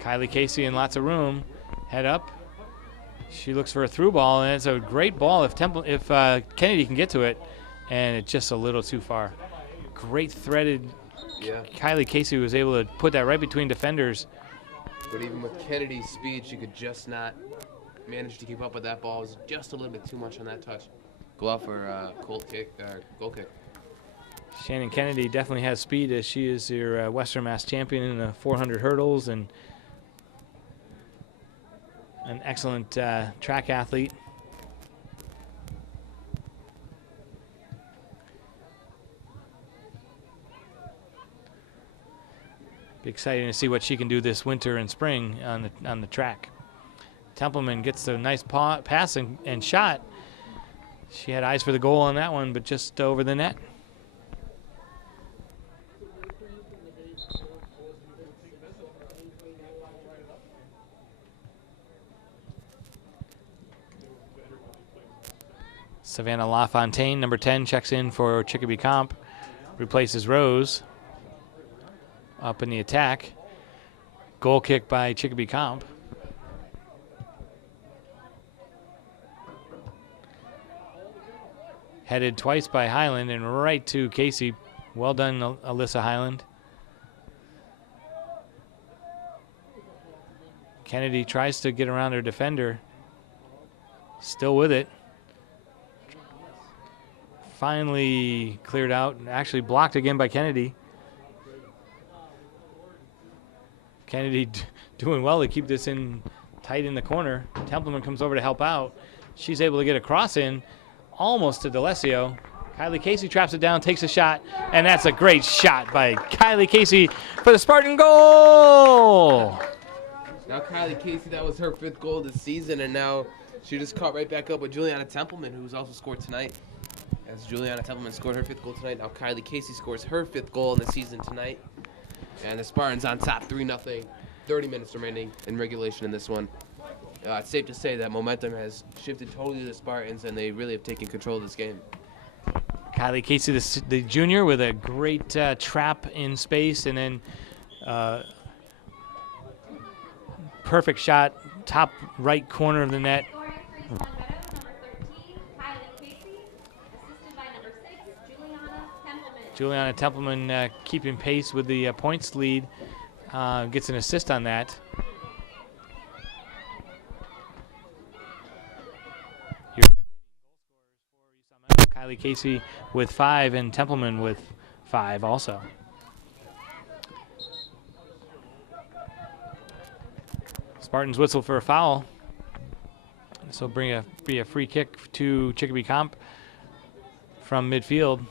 Kylie Casey in lots of room. Head up. She looks for a through ball, and it's a great ball if Kennedy can get to it, and it's just a little too far. Great threaded. Yeah. Kylie Casey was able to put that right between defenders. But even with Kennedy's speed, she could just not manage to keep up with that ball. It was just a little bit too much on that touch. Go out for goal kick. Shannon Kennedy definitely has speed, as she is your Western Mass champion in the 400 hurdles, and an excellent track athlete. Be exciting to see what she can do this winter and spring on the track. Templeman gets a nice pass and shot. She had eyes for the goal on that one, but just over the net. Savannah LaFontaine, number 10, checks in for Chicopee Comp, replaces Rose up in the attack. Goal kick by Chicopee Comp. Headed twice by Highland and right to Casey. Well done, Alyssa Highland. Kennedy tries to get around her defender. Still with it. Finally cleared out and actually blocked again by Kennedy. Kennedy doing well to keep this in tight in the corner. Templeman comes over to help out. She's able to get a cross in almost to D'Alessio. Kylie Casey traps it down, takes a shot, and that's a great shot by Kylie Casey for the Spartan goal. Now Kylie Casey, that was her 5th goal of the season, and now she just caught right back up with Juliana Templeman, who's also scored tonight. As Juliana Templeman scored her 5th goal tonight, now Kylie Casey scores her 5th goal in the season tonight. And the Spartans on top 3-0. 30 minutes remaining in regulation in this one. It's safe to say that momentum has shifted totally to the Spartans, and they really have taken control of this game. Kylie Casey, the junior, with a great trap in space, and then perfect shot, top right corner of the net. Scoring for East Longmeadow, number 13, Kylie Casey, assisted by number 6, Juliana Templeman. Juliana Templeman keeping pace with the points lead, gets an assist on that. Kylie Casey with 5 and Templeman with 5 also. Spartans whistle for a foul. This will be a free kick to Chicopee Comp from midfield.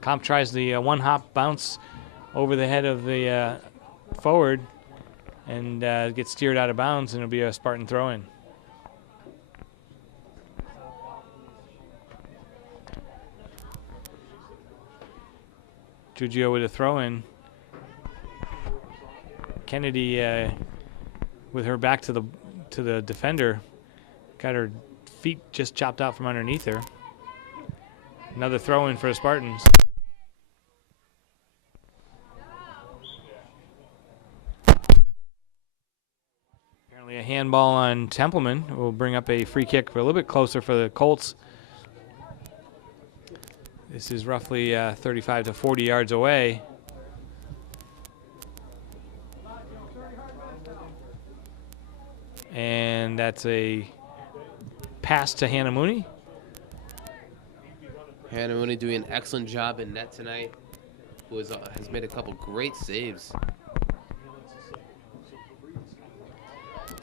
Comp tries the one-hop bounce over the head of the forward and gets steered out of bounds, and it'll be a Spartan throw-in. Giugio with a throw-in. Kennedy with her back to the defender, got her feet just chopped out from underneath her. Another throw-in for the Spartans. Apparently a handball on Templeman will bring up a free kick for a little bit closer for the Colts. This is roughly 35 to 40 yards away. And that's a pass to Hannah Mooney. Hannah Mooney doing an excellent job in net tonight, who has made a couple great saves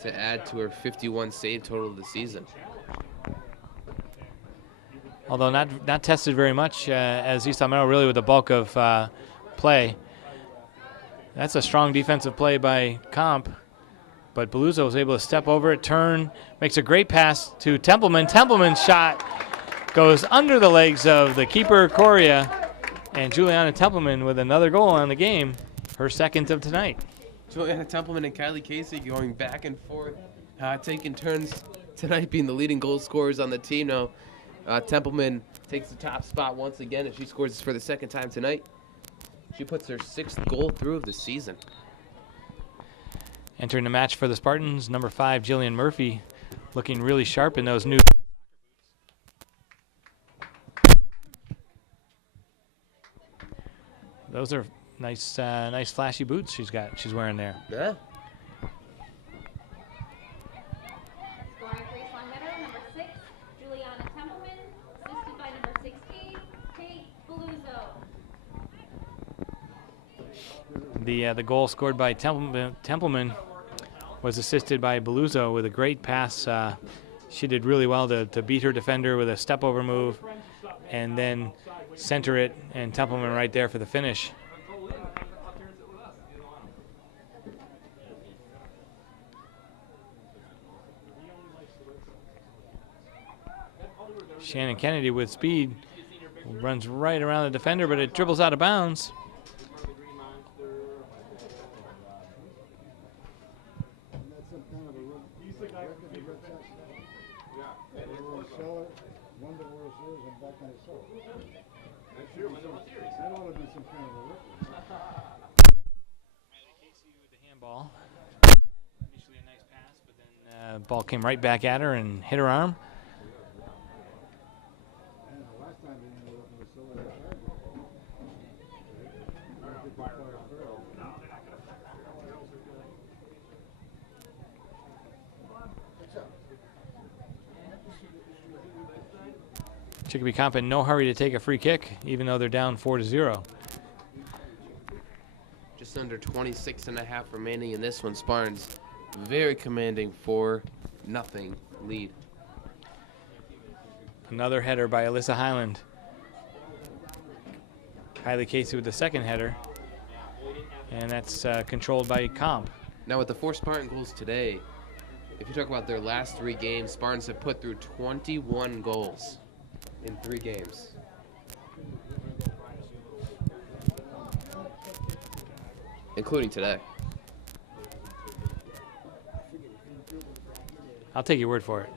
to add to her 51 save total of the season. Although not tested very much, as East Longmeadow really with the bulk of play. That's a strong defensive play by Comp, but Beluso was able to step over it, turn, makes a great pass to Templeman. Templeman's shot goes under the legs of the keeper, Coria, and Juliana Templeman with another goal on the game, her second of tonight. Juliana Templeman and Kylie Casey going back and forth, taking turns tonight being the leading goal scorers on the team. Now, Templeman takes the top spot once again, and she scores for the second time tonight. She puts her 6th goal through of the season. Entering the match for the Spartans, number 5, Jillian Murphy, looking really sharp in those new. Those are nice, nice flashy boots she's wearing there. Yeah. The goal scored by Templeman was assisted by Beluzzo with a great pass. She did really well to beat her defender with a step-over move and then center it, and Templeman right there for the finish. Shannon Kennedy with speed runs right around the defender, but it dribbles out of bounds. Handball. Initially a nice pass, but then ball came right back at her and hit her arm. Chicopee Comp in no hurry to take a free kick, even though they're down 4-0. Just under 26.5 remaining in this one. Spartan's very commanding 4-0 lead. Another header by Alyssa Highland. Kylie Casey with the second header. And that's controlled by Comp. Now with the 4 Spartan goals today, if you talk about their last 3 games, Spartans have put through 21 goals in 3 games. Including today. I'll take your word for it.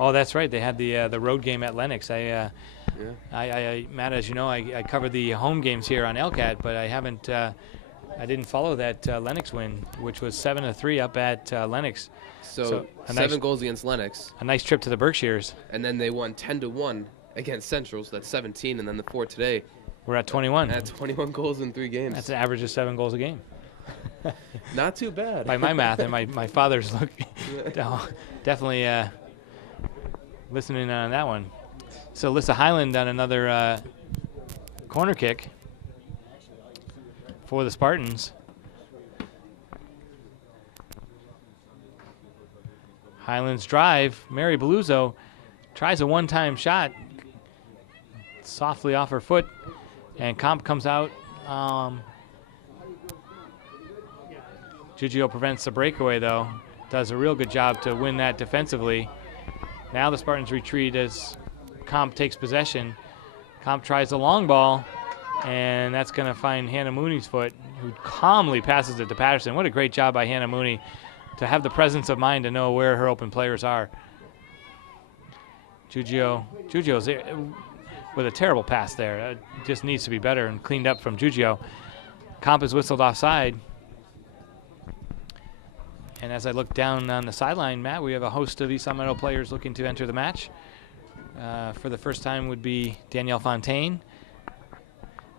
Oh, that's right. They had the road game at Lennox. Matt, as you know, I cover the home games here on LCAT, but I didn't follow that Lennox win, which was 7-3 up at Lennox. So 7 goals against Lennox. A nice trip to the Berkshires. And then they won 10-1 against Central, so that's 17, and then the 4 today. We're at 21. That's 21 goals in 3 games. That's an average of 7 goals a game. Not too bad. By my math, and my father's look, definitely listening on that one. So Alyssa Highland on another corner kick for the Spartans. Highland's drive. Mary Beluzzo tries a one-time shot softly off her foot, and Comp comes out. Giugio prevents the breakaway, though. Does a real good job to win that defensively. Now the Spartans retreat as Comp takes possession. Comp tries the long ball, and that's going to find Hannah Mooney's foot, who calmly passes it to Patterson. What a great job by Hannah Mooney to have the presence of mind to know where her open players are. Giugio's with a terrible pass there. Just needs to be better and cleaned up from Giugio. Comp is whistled offside. And as I look down on the sideline, Matt, we have a host of East Meadow players looking to enter the match. For the first time would be Danielle Fontaine,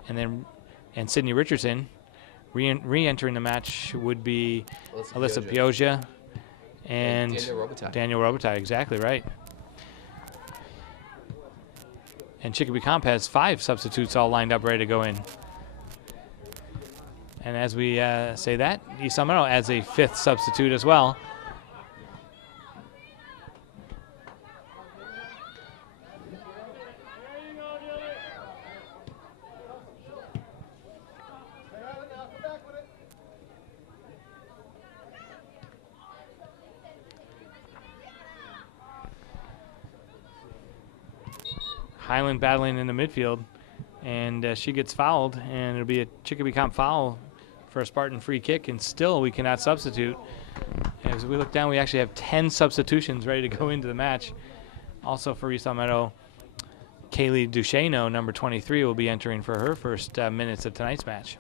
and Sydney Richardson. Re-entering the match would be Alyssa Pioja and Daniel Robitaille. Exactly right. And Chicopee Comp has 5 substitutes all lined up, ready to go in. And as we say that, East Meadow adds a 5th substitute as well. Highland battling in the midfield, and she gets fouled, and it'll be a Chicopee Comp foul for a Spartan free kick, and still we cannot substitute. As we look down, we actually have 10 substitutions ready to go into the match. Also for East Meadow, Kaylee Duchesneau, number 23, will be entering for her first minutes of tonight's match.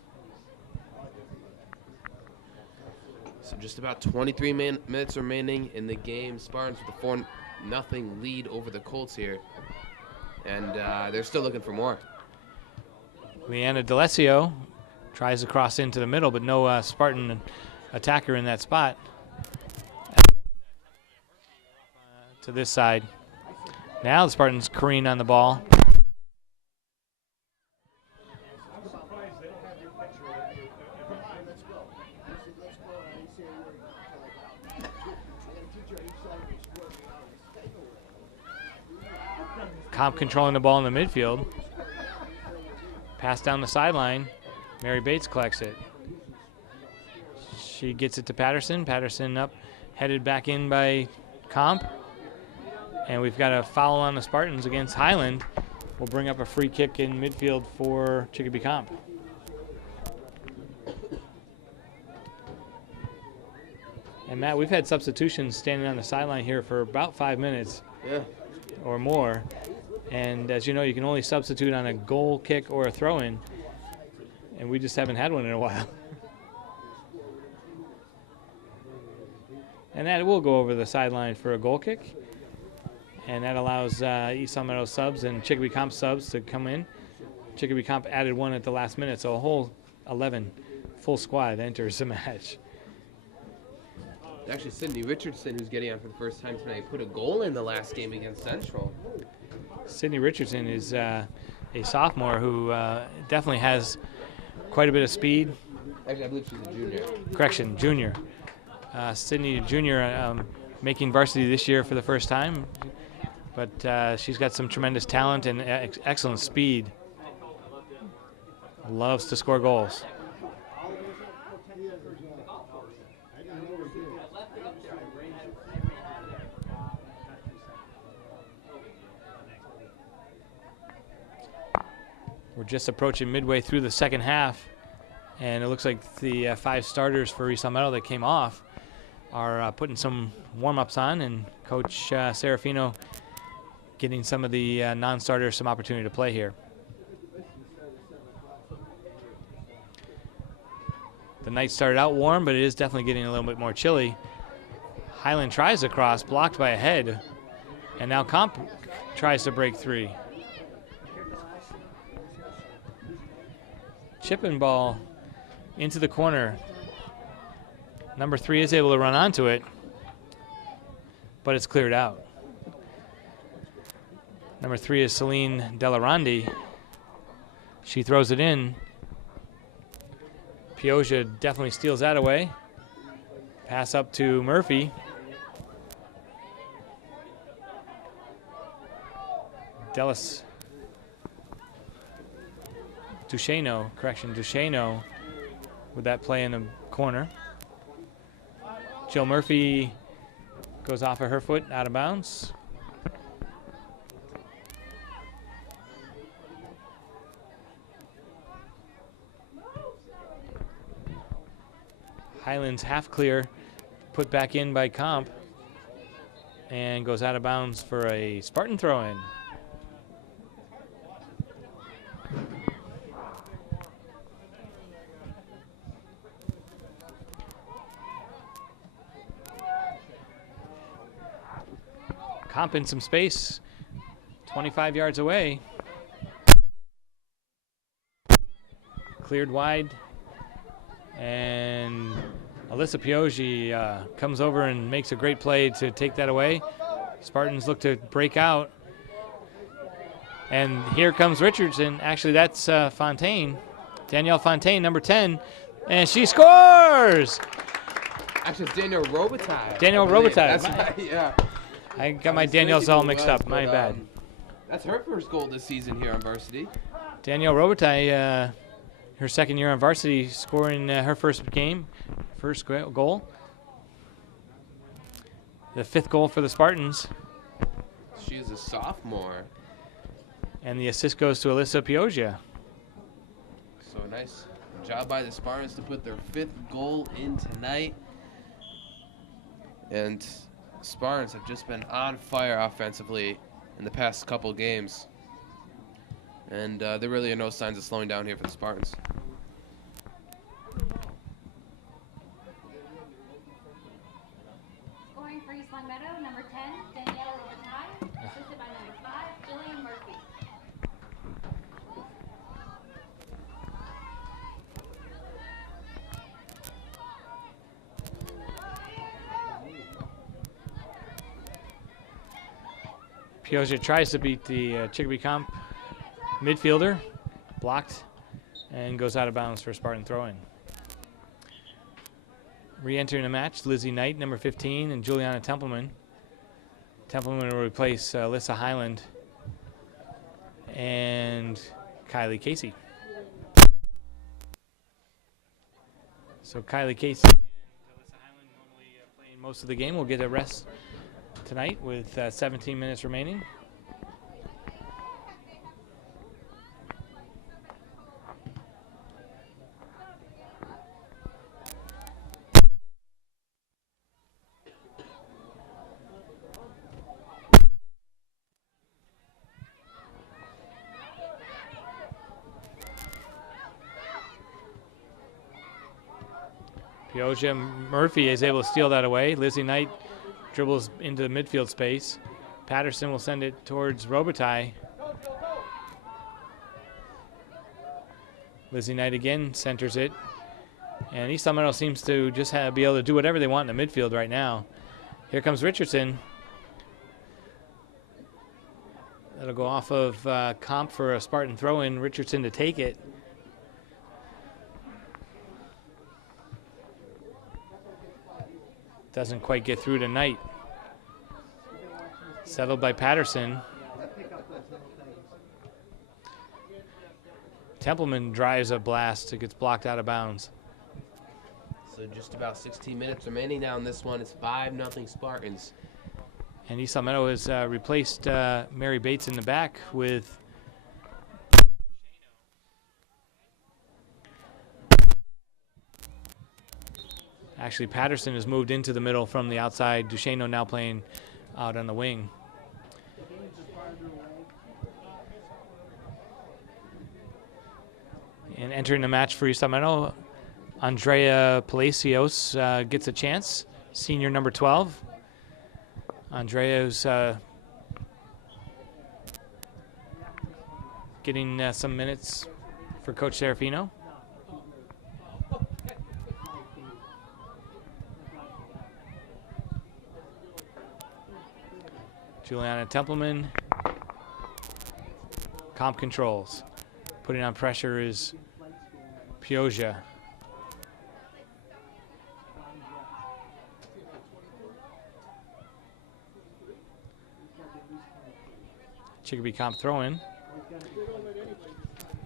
So just about 23 minutes remaining in the game. Spartans with a 4-0 lead over the Colts here. And they're still looking for more. Leanna D'Alessio tries to cross into the middle, but no Spartan attacker in that spot. To this side. Now the Spartans careen on the ball. Comp controlling the ball in the midfield. Pass down the sideline. Mary Bates collects it. She gets it to Patterson. Patterson up, headed back in by Comp. And we've got a foul on the Spartans against Highland. We'll bring up a free kick in midfield for Chicopee Comp. And Matt, we've had substitutions standing on the sideline here for about 5 minutes or more. And as you know, you can only substitute on a goal kick or a throw-in. And we just haven't had one in a while. And that will go over the sideline for a goal kick. And that allows East Longmeadow subs and Chicopee Comp subs to come in. Chicopee Comp added one at the last minute, so a whole 11 full squad enters the match. Actually, Sydney Richardson, who's getting on for the first time tonight, put a goal in the last game against Central. Sydney Richardson is a sophomore who definitely has quite a bit of speed. Actually, I believe she's a junior. Correction, junior. Sydney Junior making varsity this year for the first time, but she's got some tremendous talent and excellent speed. Loves to score goals. We're just approaching midway through the second half, and it looks like the 5 starters for East Longmeadow that came off are putting some warm-ups on, and Coach Serafino getting some of the non-starters some opportunity to play here. The night started out warm, but it is definitely getting a little bit more chilly. Highland tries to cross, blocked by a head, and now Comp tries to break 3. Chip and ball into the corner. Number 3 is able to run onto it, but it's cleared out. Number 3 is Celine Delarandi. She throws it in. Pioja definitely steals that away. Pass up to Murphy. Duchesneau, Duchesneau with that play in the corner. Jill Murphy goes off of her foot, out of bounds. Highlands half clear, put back in by Comp, and goes out of bounds for a Spartan throw-in. Comp in some space, 25 yards away. Cleared wide, and Alyssa Pioji comes over and makes a great play to take that away. Spartans look to break out, and here comes Richardson. Actually, that's Fontaine, Danielle Fontaine, number 10, and she scores! Actually, it's Danielle Robitaille. Danielle Robitaille. That's right, yeah. I got my Danielles all mixed up. My bad. That's her first goal this season here on varsity. Danielle Robitaille, her second year on varsity, scoring her first goal. The 5th goal for the Spartans. She is a sophomore. And the assist goes to Alyssa Pioja. So nice job by the Spartans to put their 5th goal in tonight. And Spartans have just been on fire offensively in the past couple games. And there really are no signs of slowing down here for the Spartans. Scoring for East Longmeadow, number 10, Danielle Robitaille, assisted by number 5, Jillian Murphy. Pioja tries to beat the Chicopee Comp midfielder, blocked, and goes out of bounds for a Spartan throw-in. Re-entering the match, Lizzie Knight, number 15, and Juliana Templeman. Templeman will replace Alyssa Highland and Kylie Casey. So Kylie Casey and Alyssa Highland, normally playing most of the game, will get a rest tonight with 17 minutes remaining. Peoja Murphy is able to steal that away. Lizzie Knight dribbles into the midfield space. Patterson will send it towards Robitaille. Lizzie Knight again centers it. And East Long Meadow seems to just be able to do whatever they want in the midfield right now. Here comes Richardson. That'll go off of Comp for a Spartan throw-in. Richardson to take it. Doesn't quite get through to Knight. Settled by Patterson. Templeman drives a blast. It gets blocked out of bounds. So just about 16 minutes remaining now in this one. It's 5-0 Spartans. And East Long Meadow has replaced Mary Bates in the back with actually Patterson has moved into the middle from the outside. Duchesneau now playing out on the wing. And entering the match for East Long Meadow, Andrea Palacios gets a chance, senior number 12. Andrea's getting some minutes for Coach Serafino. Juliana Templeman. Comp controls. Putting on pressure is Peoja. Chicopee Comp throw-in.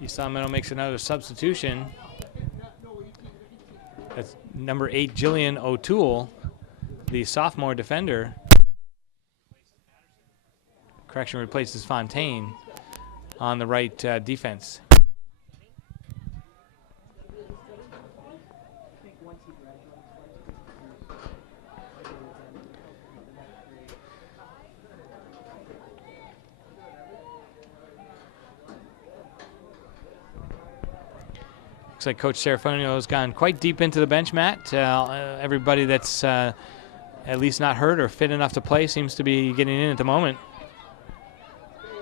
East Long Meadow makes another substitution. That's number 8, Jillian O'Toole, the sophomore defender. Correction, replaces Fontaine on the right defense. Looks like Coach Serafino has gone quite deep into the bench mat. Everybody that's at least not hurt or fit enough to play seems to be getting in at the moment.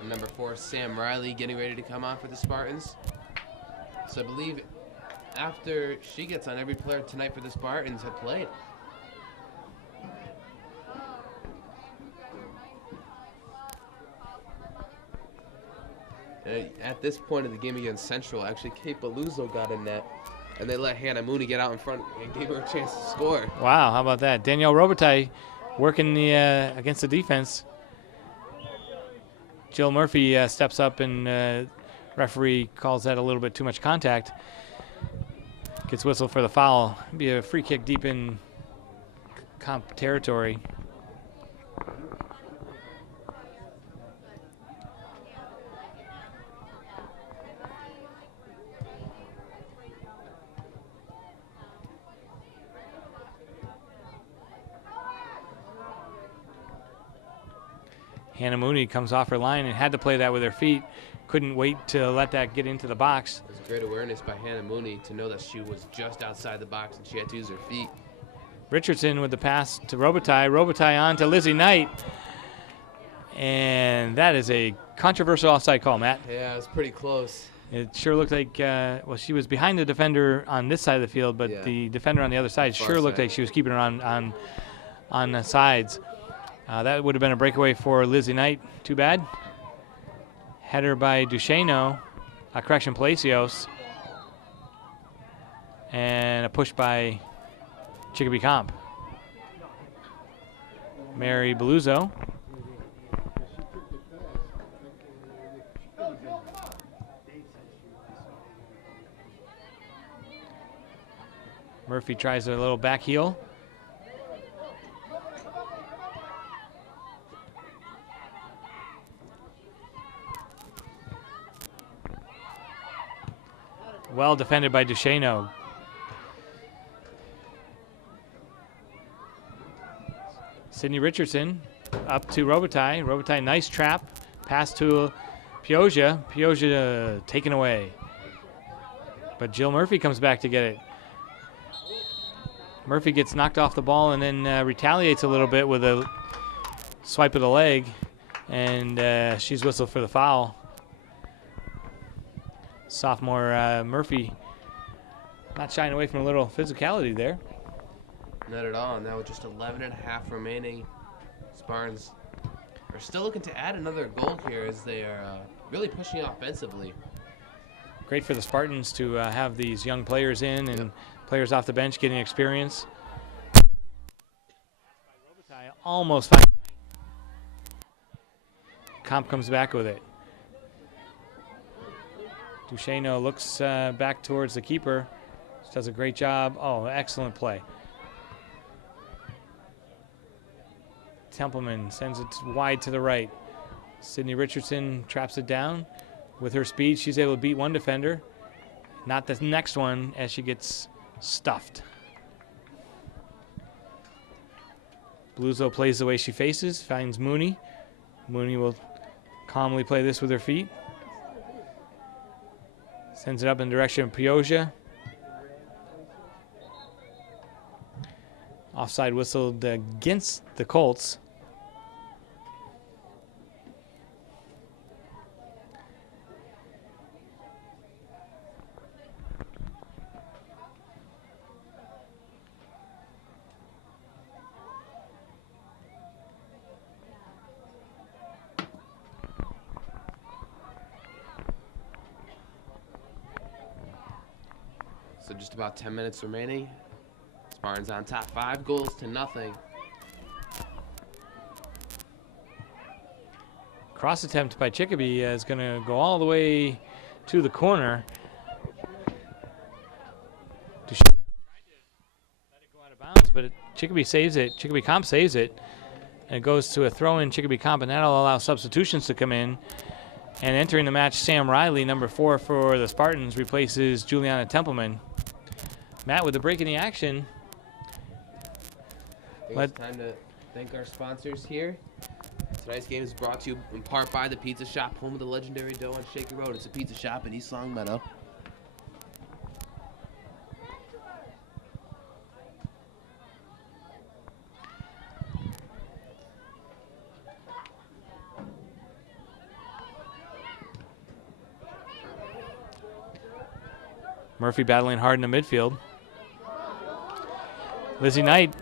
Number 4, Sam Riley, getting ready to come on for the Spartans. So I believe after she gets on, every player tonight for the Spartans have played. At this point of the game against Central, actually Kate Beluso got in net, and they let Hannah Mooney get out in front and gave her a chance to score. Wow, how about that? Danielle Robitaille working the against the defense. Jill Murphy steps up, and referee calls that a little bit too much contact. Gets whistled for the foul. It'd be a free kick deep in Comp territory. Hannah Mooney comes off her line and had to play that with her feet. Couldn't wait to let that get into the box. It was great awareness by Hannah Mooney to know that she was just outside the box and she had to use her feet. Richardson with the pass to Robitaille. Robitaille on to Lizzie Knight. And that is a controversial offside call, Matt. Yeah, it was pretty close. It sure looked like, well, she was behind the defender on this side of the field, but the defender on the other side sure looked like she was keeping her on the sides. That would have been a breakaway for Lizzie Knight. Too bad. Header by Duchesneau. Correction, Palacios. And a push by Chicopee Comp. Mary Beluso. Murphy tries a little back heel. Well defended by Duchesneau. Sydney Richardson up to Robitaille. Robitaille, nice trap. Pass to Pioja. Pioja taken away. But Jill Murphy comes back to get it. Murphy gets knocked off the ball and then retaliates a little bit with a swipe of the leg. And she's whistled for the foul. Sophomore Murphy not shying away from a little physicality there. Not at all. Now with just 11.5 remaining, Spartans are still looking to add another goal here as they are really pushing offensively. Great for the Spartans to have these young players in and players off the bench getting experience. Almost fine. Comp comes back with it. Duchesneau looks back towards the keeper. Does a great job. Oh, excellent play. Templeman sends it wide to the right. Sydney Richardson traps it down. With her speed, she's able to beat one defender. Not the next one as she gets stuffed. Bluzo plays the way she faces, finds Mooney. Mooney will calmly play this with her feet. Sends it up in the direction of Pioja. Offside whistled against the Colts. So just about 10 minutes remaining. Spartans on top, 5-0. Cross attempt by Chicopee is going to go all the way to the corner. Let it go out of bounds, but Chicopee saves it. Chicopee Comp saves it. And it goes to a throw-in Chicopee Comp, and that'll allow substitutions to come in. And entering the match, Sam Riley, number 4 for the Spartans, replaces Juliana Templeman. Matt, with the break in the action. It's time to thank our sponsors here. Tonight's game is brought to you in part by the Pizza Shop, home of the legendary dough on Shaker Road. It's a pizza shop in East Longmeadow. Murphy battling hard in the midfield. Lizzie Knight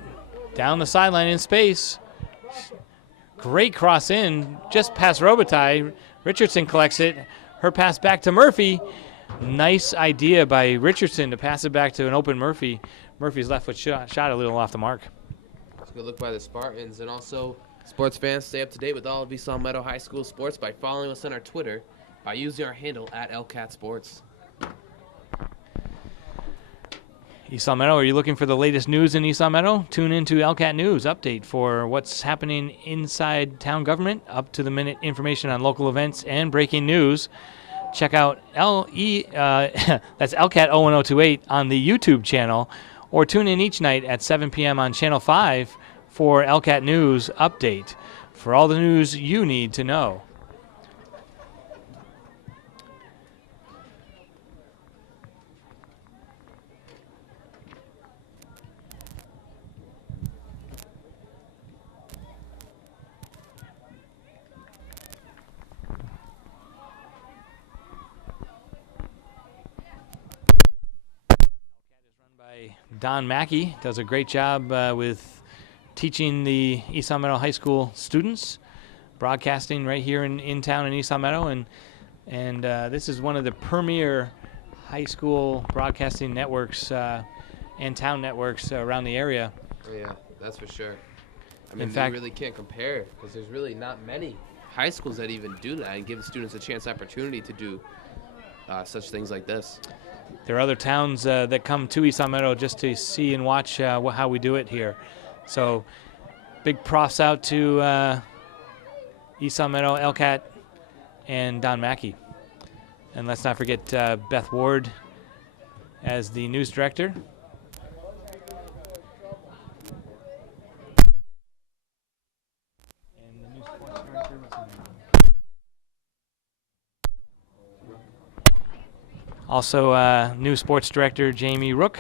down the sideline in space. Great cross in, just past Robitaille. Richardson collects it. Her pass back to Murphy. Nice idea by Richardson to pass it back to an open Murphy. Murphy's left foot shot a little off the mark. It's a good look by the Spartans. And also, sports fans, stay up to date with all of East Longmeadow High School sports by following us on our Twitter by using our handle at LONGMEADOW Sports. East Longmeadow, are you looking for the latest news in East Longmeadow? Tune into LCAT News Update for what's happening inside town government, up-to-the-minute information on local events and breaking news. Check out that's LCAT 01028 on the YouTube channel, or tune in each night at 7 p.m. on Channel 5 for LCAT News Update for all the news you need to know. Don Mackey does a great job with teaching the East Longmeadow High School students, broadcasting right here in town in East Longmeadow, and this is one of the premier high school broadcasting networks and town networks around the area. Yeah, that's for sure. I mean, In fact, you really can't compare because there's really not many high schools that even do that and give the students a chance opportunity to do such things like this. There are other towns that come to East Long Meadow just to see and watch how we do it here. So big props out to East Long Meadow, LONGMEADOW, and Don Mackey. And let's not forget Beth Ward as the news director. And the new sports director, what's her name? Also, new sports director Jamie Rook,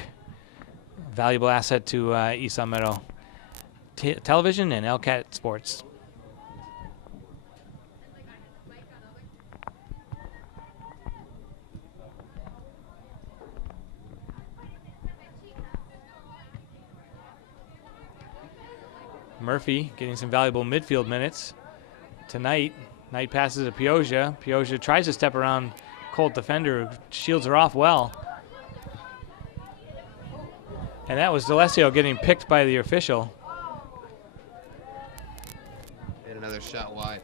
valuable asset to East Long Meadow Television and LONGMEADOW Sports. Murphy getting some valuable midfield minutes tonight. Knight passes to Pioja. Pioja tries to step around Colt defender, shields her off well. And that was D'Alessio getting picked by the official. And another shot wide.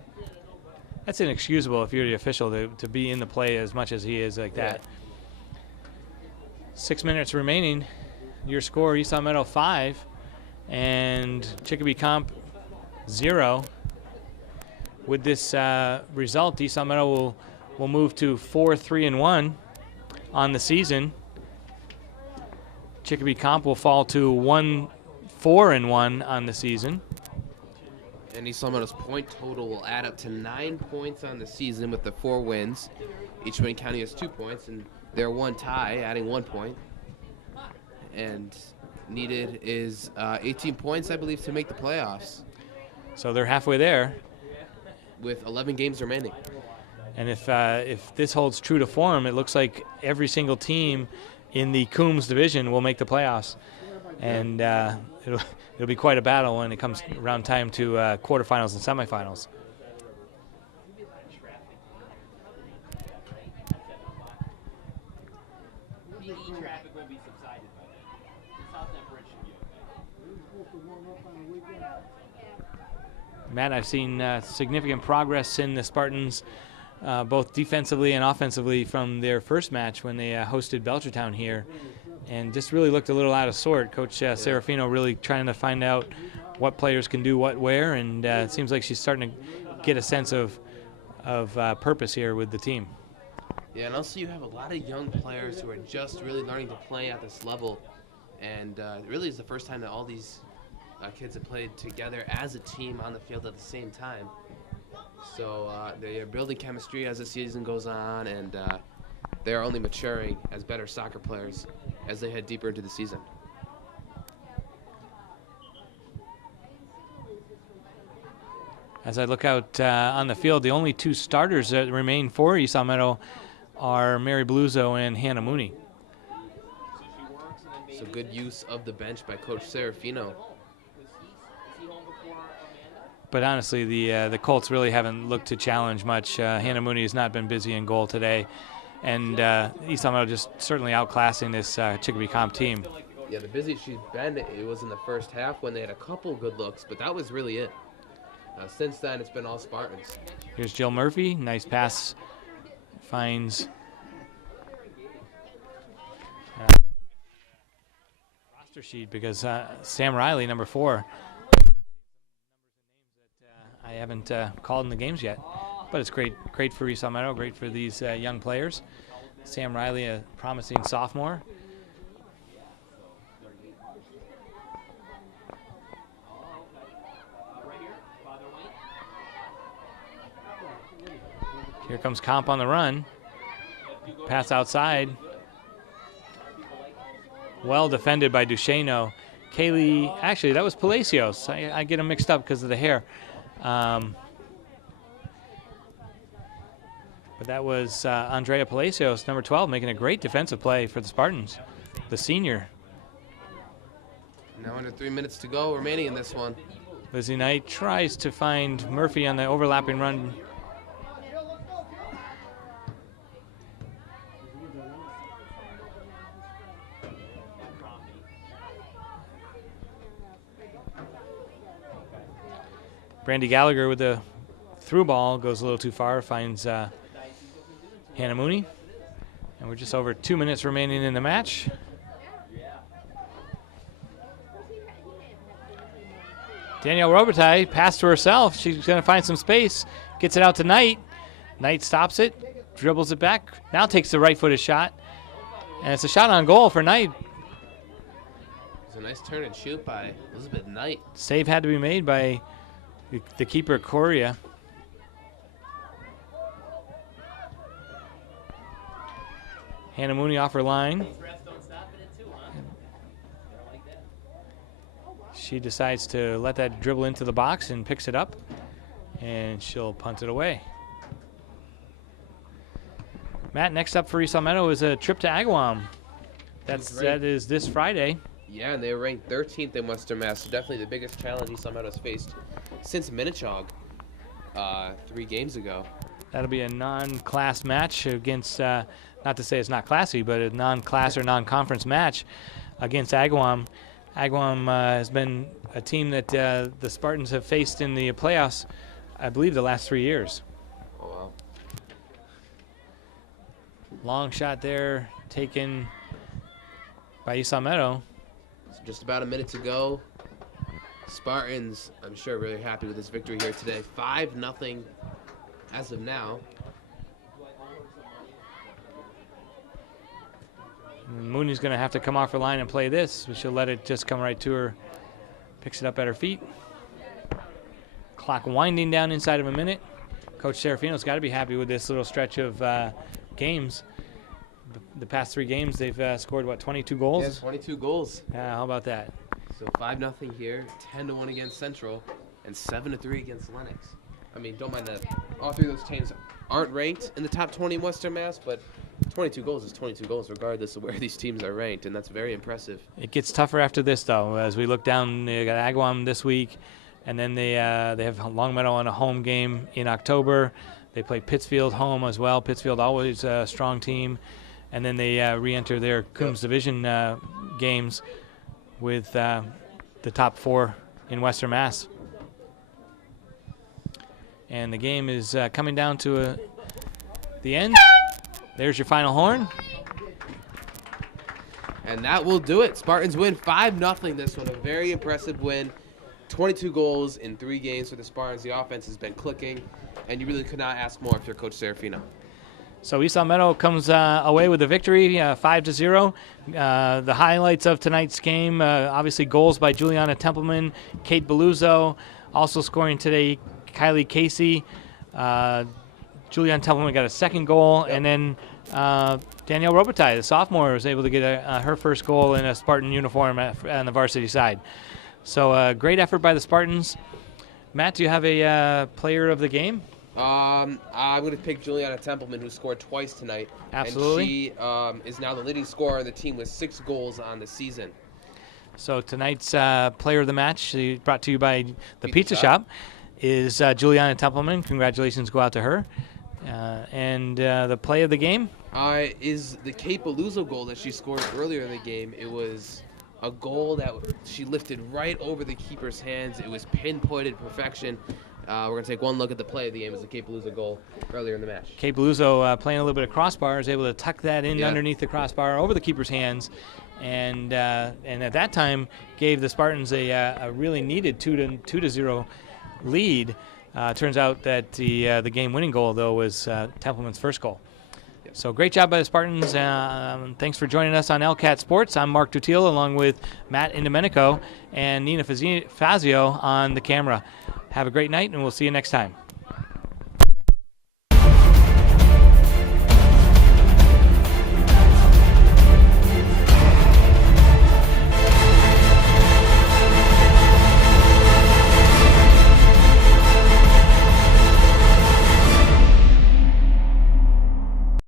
That's inexcusable if you're the official to be in the play as much as he is like that. 6 minutes remaining. Your score, East Long Meadow 5 and Chicopee Comp 0. With this result, East Long Meadow will move to 4-3-1 on the season. Chicopee Comp will fall to 1-4-1 on the season. And East Long Meadow's point total will add up to 9 points on the season with the 4 wins. Each win counting as 2 points, and their one tie adding 1 point. And needed is 18 points, I believe, to make the playoffs. So they're halfway there. With 11 games remaining. And if this holds true to form, it looks like every single team in the Coombs division will make the playoffs. And it'll be quite a battle when it comes around time to quarterfinals and semifinals. Matt, I've seen significant progress in the Spartans, both defensively and offensively, from their first match when they hosted Belchertown here, and just really looked a little out of sort. Coach Serafino really trying to find out what players can do what where, and it seems like she's starting to get a sense of purpose here with the team. Yeah, and also you have a lot of young players who are just really learning to play at this level, and it really is the first time that all these kids have played together as a team on the field at the same time. So they are building chemistry as the season goes on, and they are only maturing as better soccer players as they head deeper into the season. As I look out on the field, the only 2 starters that remain for East Long Meadow are Mary Bluzo and Hannah Mooney. So good use of the bench by Coach Serafino. But honestly, the Colts really haven't looked to challenge much. Hannah Mooney has not been busy in goal today. And East Long Meadow just certainly outclassing this Chicopee Comp team. Yeah, the busy she's been, it was in the first half when they had a couple good looks, but that was really it. Since then, it's been all Spartans. Here's Jill Murphy. Nice pass. Finds roster sheet because Sam Riley, number 4. I haven't called in the games yet, but it's great for East Long Meadow, great for these young players. Sam Riley, a promising sophomore. Here comes Comp on the run. Pass outside. Well defended by Duchesneau. Kaylee, actually, that was Palacios. I get them mixed up because of the hair. But that was Andrea Palacios, number 12, making a great defensive play for the Spartans, the senior. Now under 3 minutes to go remaining in this one. Lizzie Knight tries to find Murphy on the overlapping run. Brandy Gallagher with the through ball, goes a little too far, finds Hannah Mooney. And we're just over 2 minutes remaining in the match. Danielle Robitaille passed to herself. She's going to find some space. Gets it out to Knight. Knight stops it, dribbles it back. Now takes the right-footed shot. And it's a shot on goal for Knight. It's a nice turn and shoot by Elizabeth Knight. Save had to be made by the keeper, Coria. Hannah Mooney off her line. She decides to let that dribble into the box and picks it up, and she'll punt it away. Matt, next up for East Meadow is a trip to Agawam. That is this Friday. Yeah, and they were ranked 13th in Western Mass. So definitely the biggest challenge East Meadow's faced since Minnechaug 3 games ago. That'll be a non-class match against, not to say it's not classy, but a non-class or non-conference match against Agawam. Agawam has been a team that the Spartans have faced in the playoffs, I believe, the last 3 years. Oh, wow. Long shot there, taken by East Meadow. So just about a minute to go. Spartans, I'm sure, really happy with this victory here today. 5-0 as of now. And Mooney's going to have to come off her line and play this. We should let it just come right to her. Picks it up at her feet. Clock winding down inside of a minute. Coach Serafino's got to be happy with this little stretch of games. The past 3 games, they've scored, what, 22 goals? Yes, 22 goals. Yeah, how about that? So 5-0 here, 10-1 against Central, and 7-3 against Lennox. I mean, don't mind that. All 3 of those teams aren't ranked in the top 20 in Western Mass, but 22 goals is 22 goals regardless of where these teams are ranked, and that's very impressive. It gets tougher after this, though. As we look down, they got Agawam this week, and then they have Longmeadow on a home game in October. They play Pittsfield home as well. Pittsfield always a strong team. And then they re-enter their Coombs Division games with the top 4 in Western Mass. And the game is coming down to the end. There's your final horn. And that will do it. Spartans win 5-0 this one. A very impressive win. 22 goals in 3 games for the Spartans. The offense has been clicking, and you really could not ask more if you're Coach Serafino. So East Meadow comes away with a victory, 5-0. The highlights of tonight's game, obviously goals by Juliana Templeman, Kate Beluzzo, also scoring today, Kylie Casey. Juliana Templeman got a 2nd goal, and then Danielle Robitaille, the sophomore, was able to get her first goal in a Spartan uniform on the varsity side. So great effort by the Spartans. Matt, do you have a player of the game? I'm going to pick Juliana Templeman, who scored twice tonight. Absolutely. And she is now the leading scorer on the team with 6 goals on the season. So tonight's player of the match, brought to you by the Pizza Shop, is Juliana Templeman. Congratulations go out to her. And the play of the game? Is the Kate Beluzzo goal that she scored earlier in the game. It was a goal that she lifted right over the keeper's hands. It was pinpointed perfection. We're going to take one look at the play of the game as the Kate Beluzzo goal earlier in the match. Kate Beluzzo playing a little bit of crossbar, is able to tuck that in underneath the crossbar over the keeper's hands, and at that time gave the Spartans a really needed 2-0 lead. Turns out that the game-winning goal, though, was Templeman's first goal. Yep. So great job by the Spartans. Thanks for joining us on LCAT Sports. I'm Mark Dutil, along with Matt Indomenico and Nina Fazio on the camera. Have a great night, and we'll see you next time.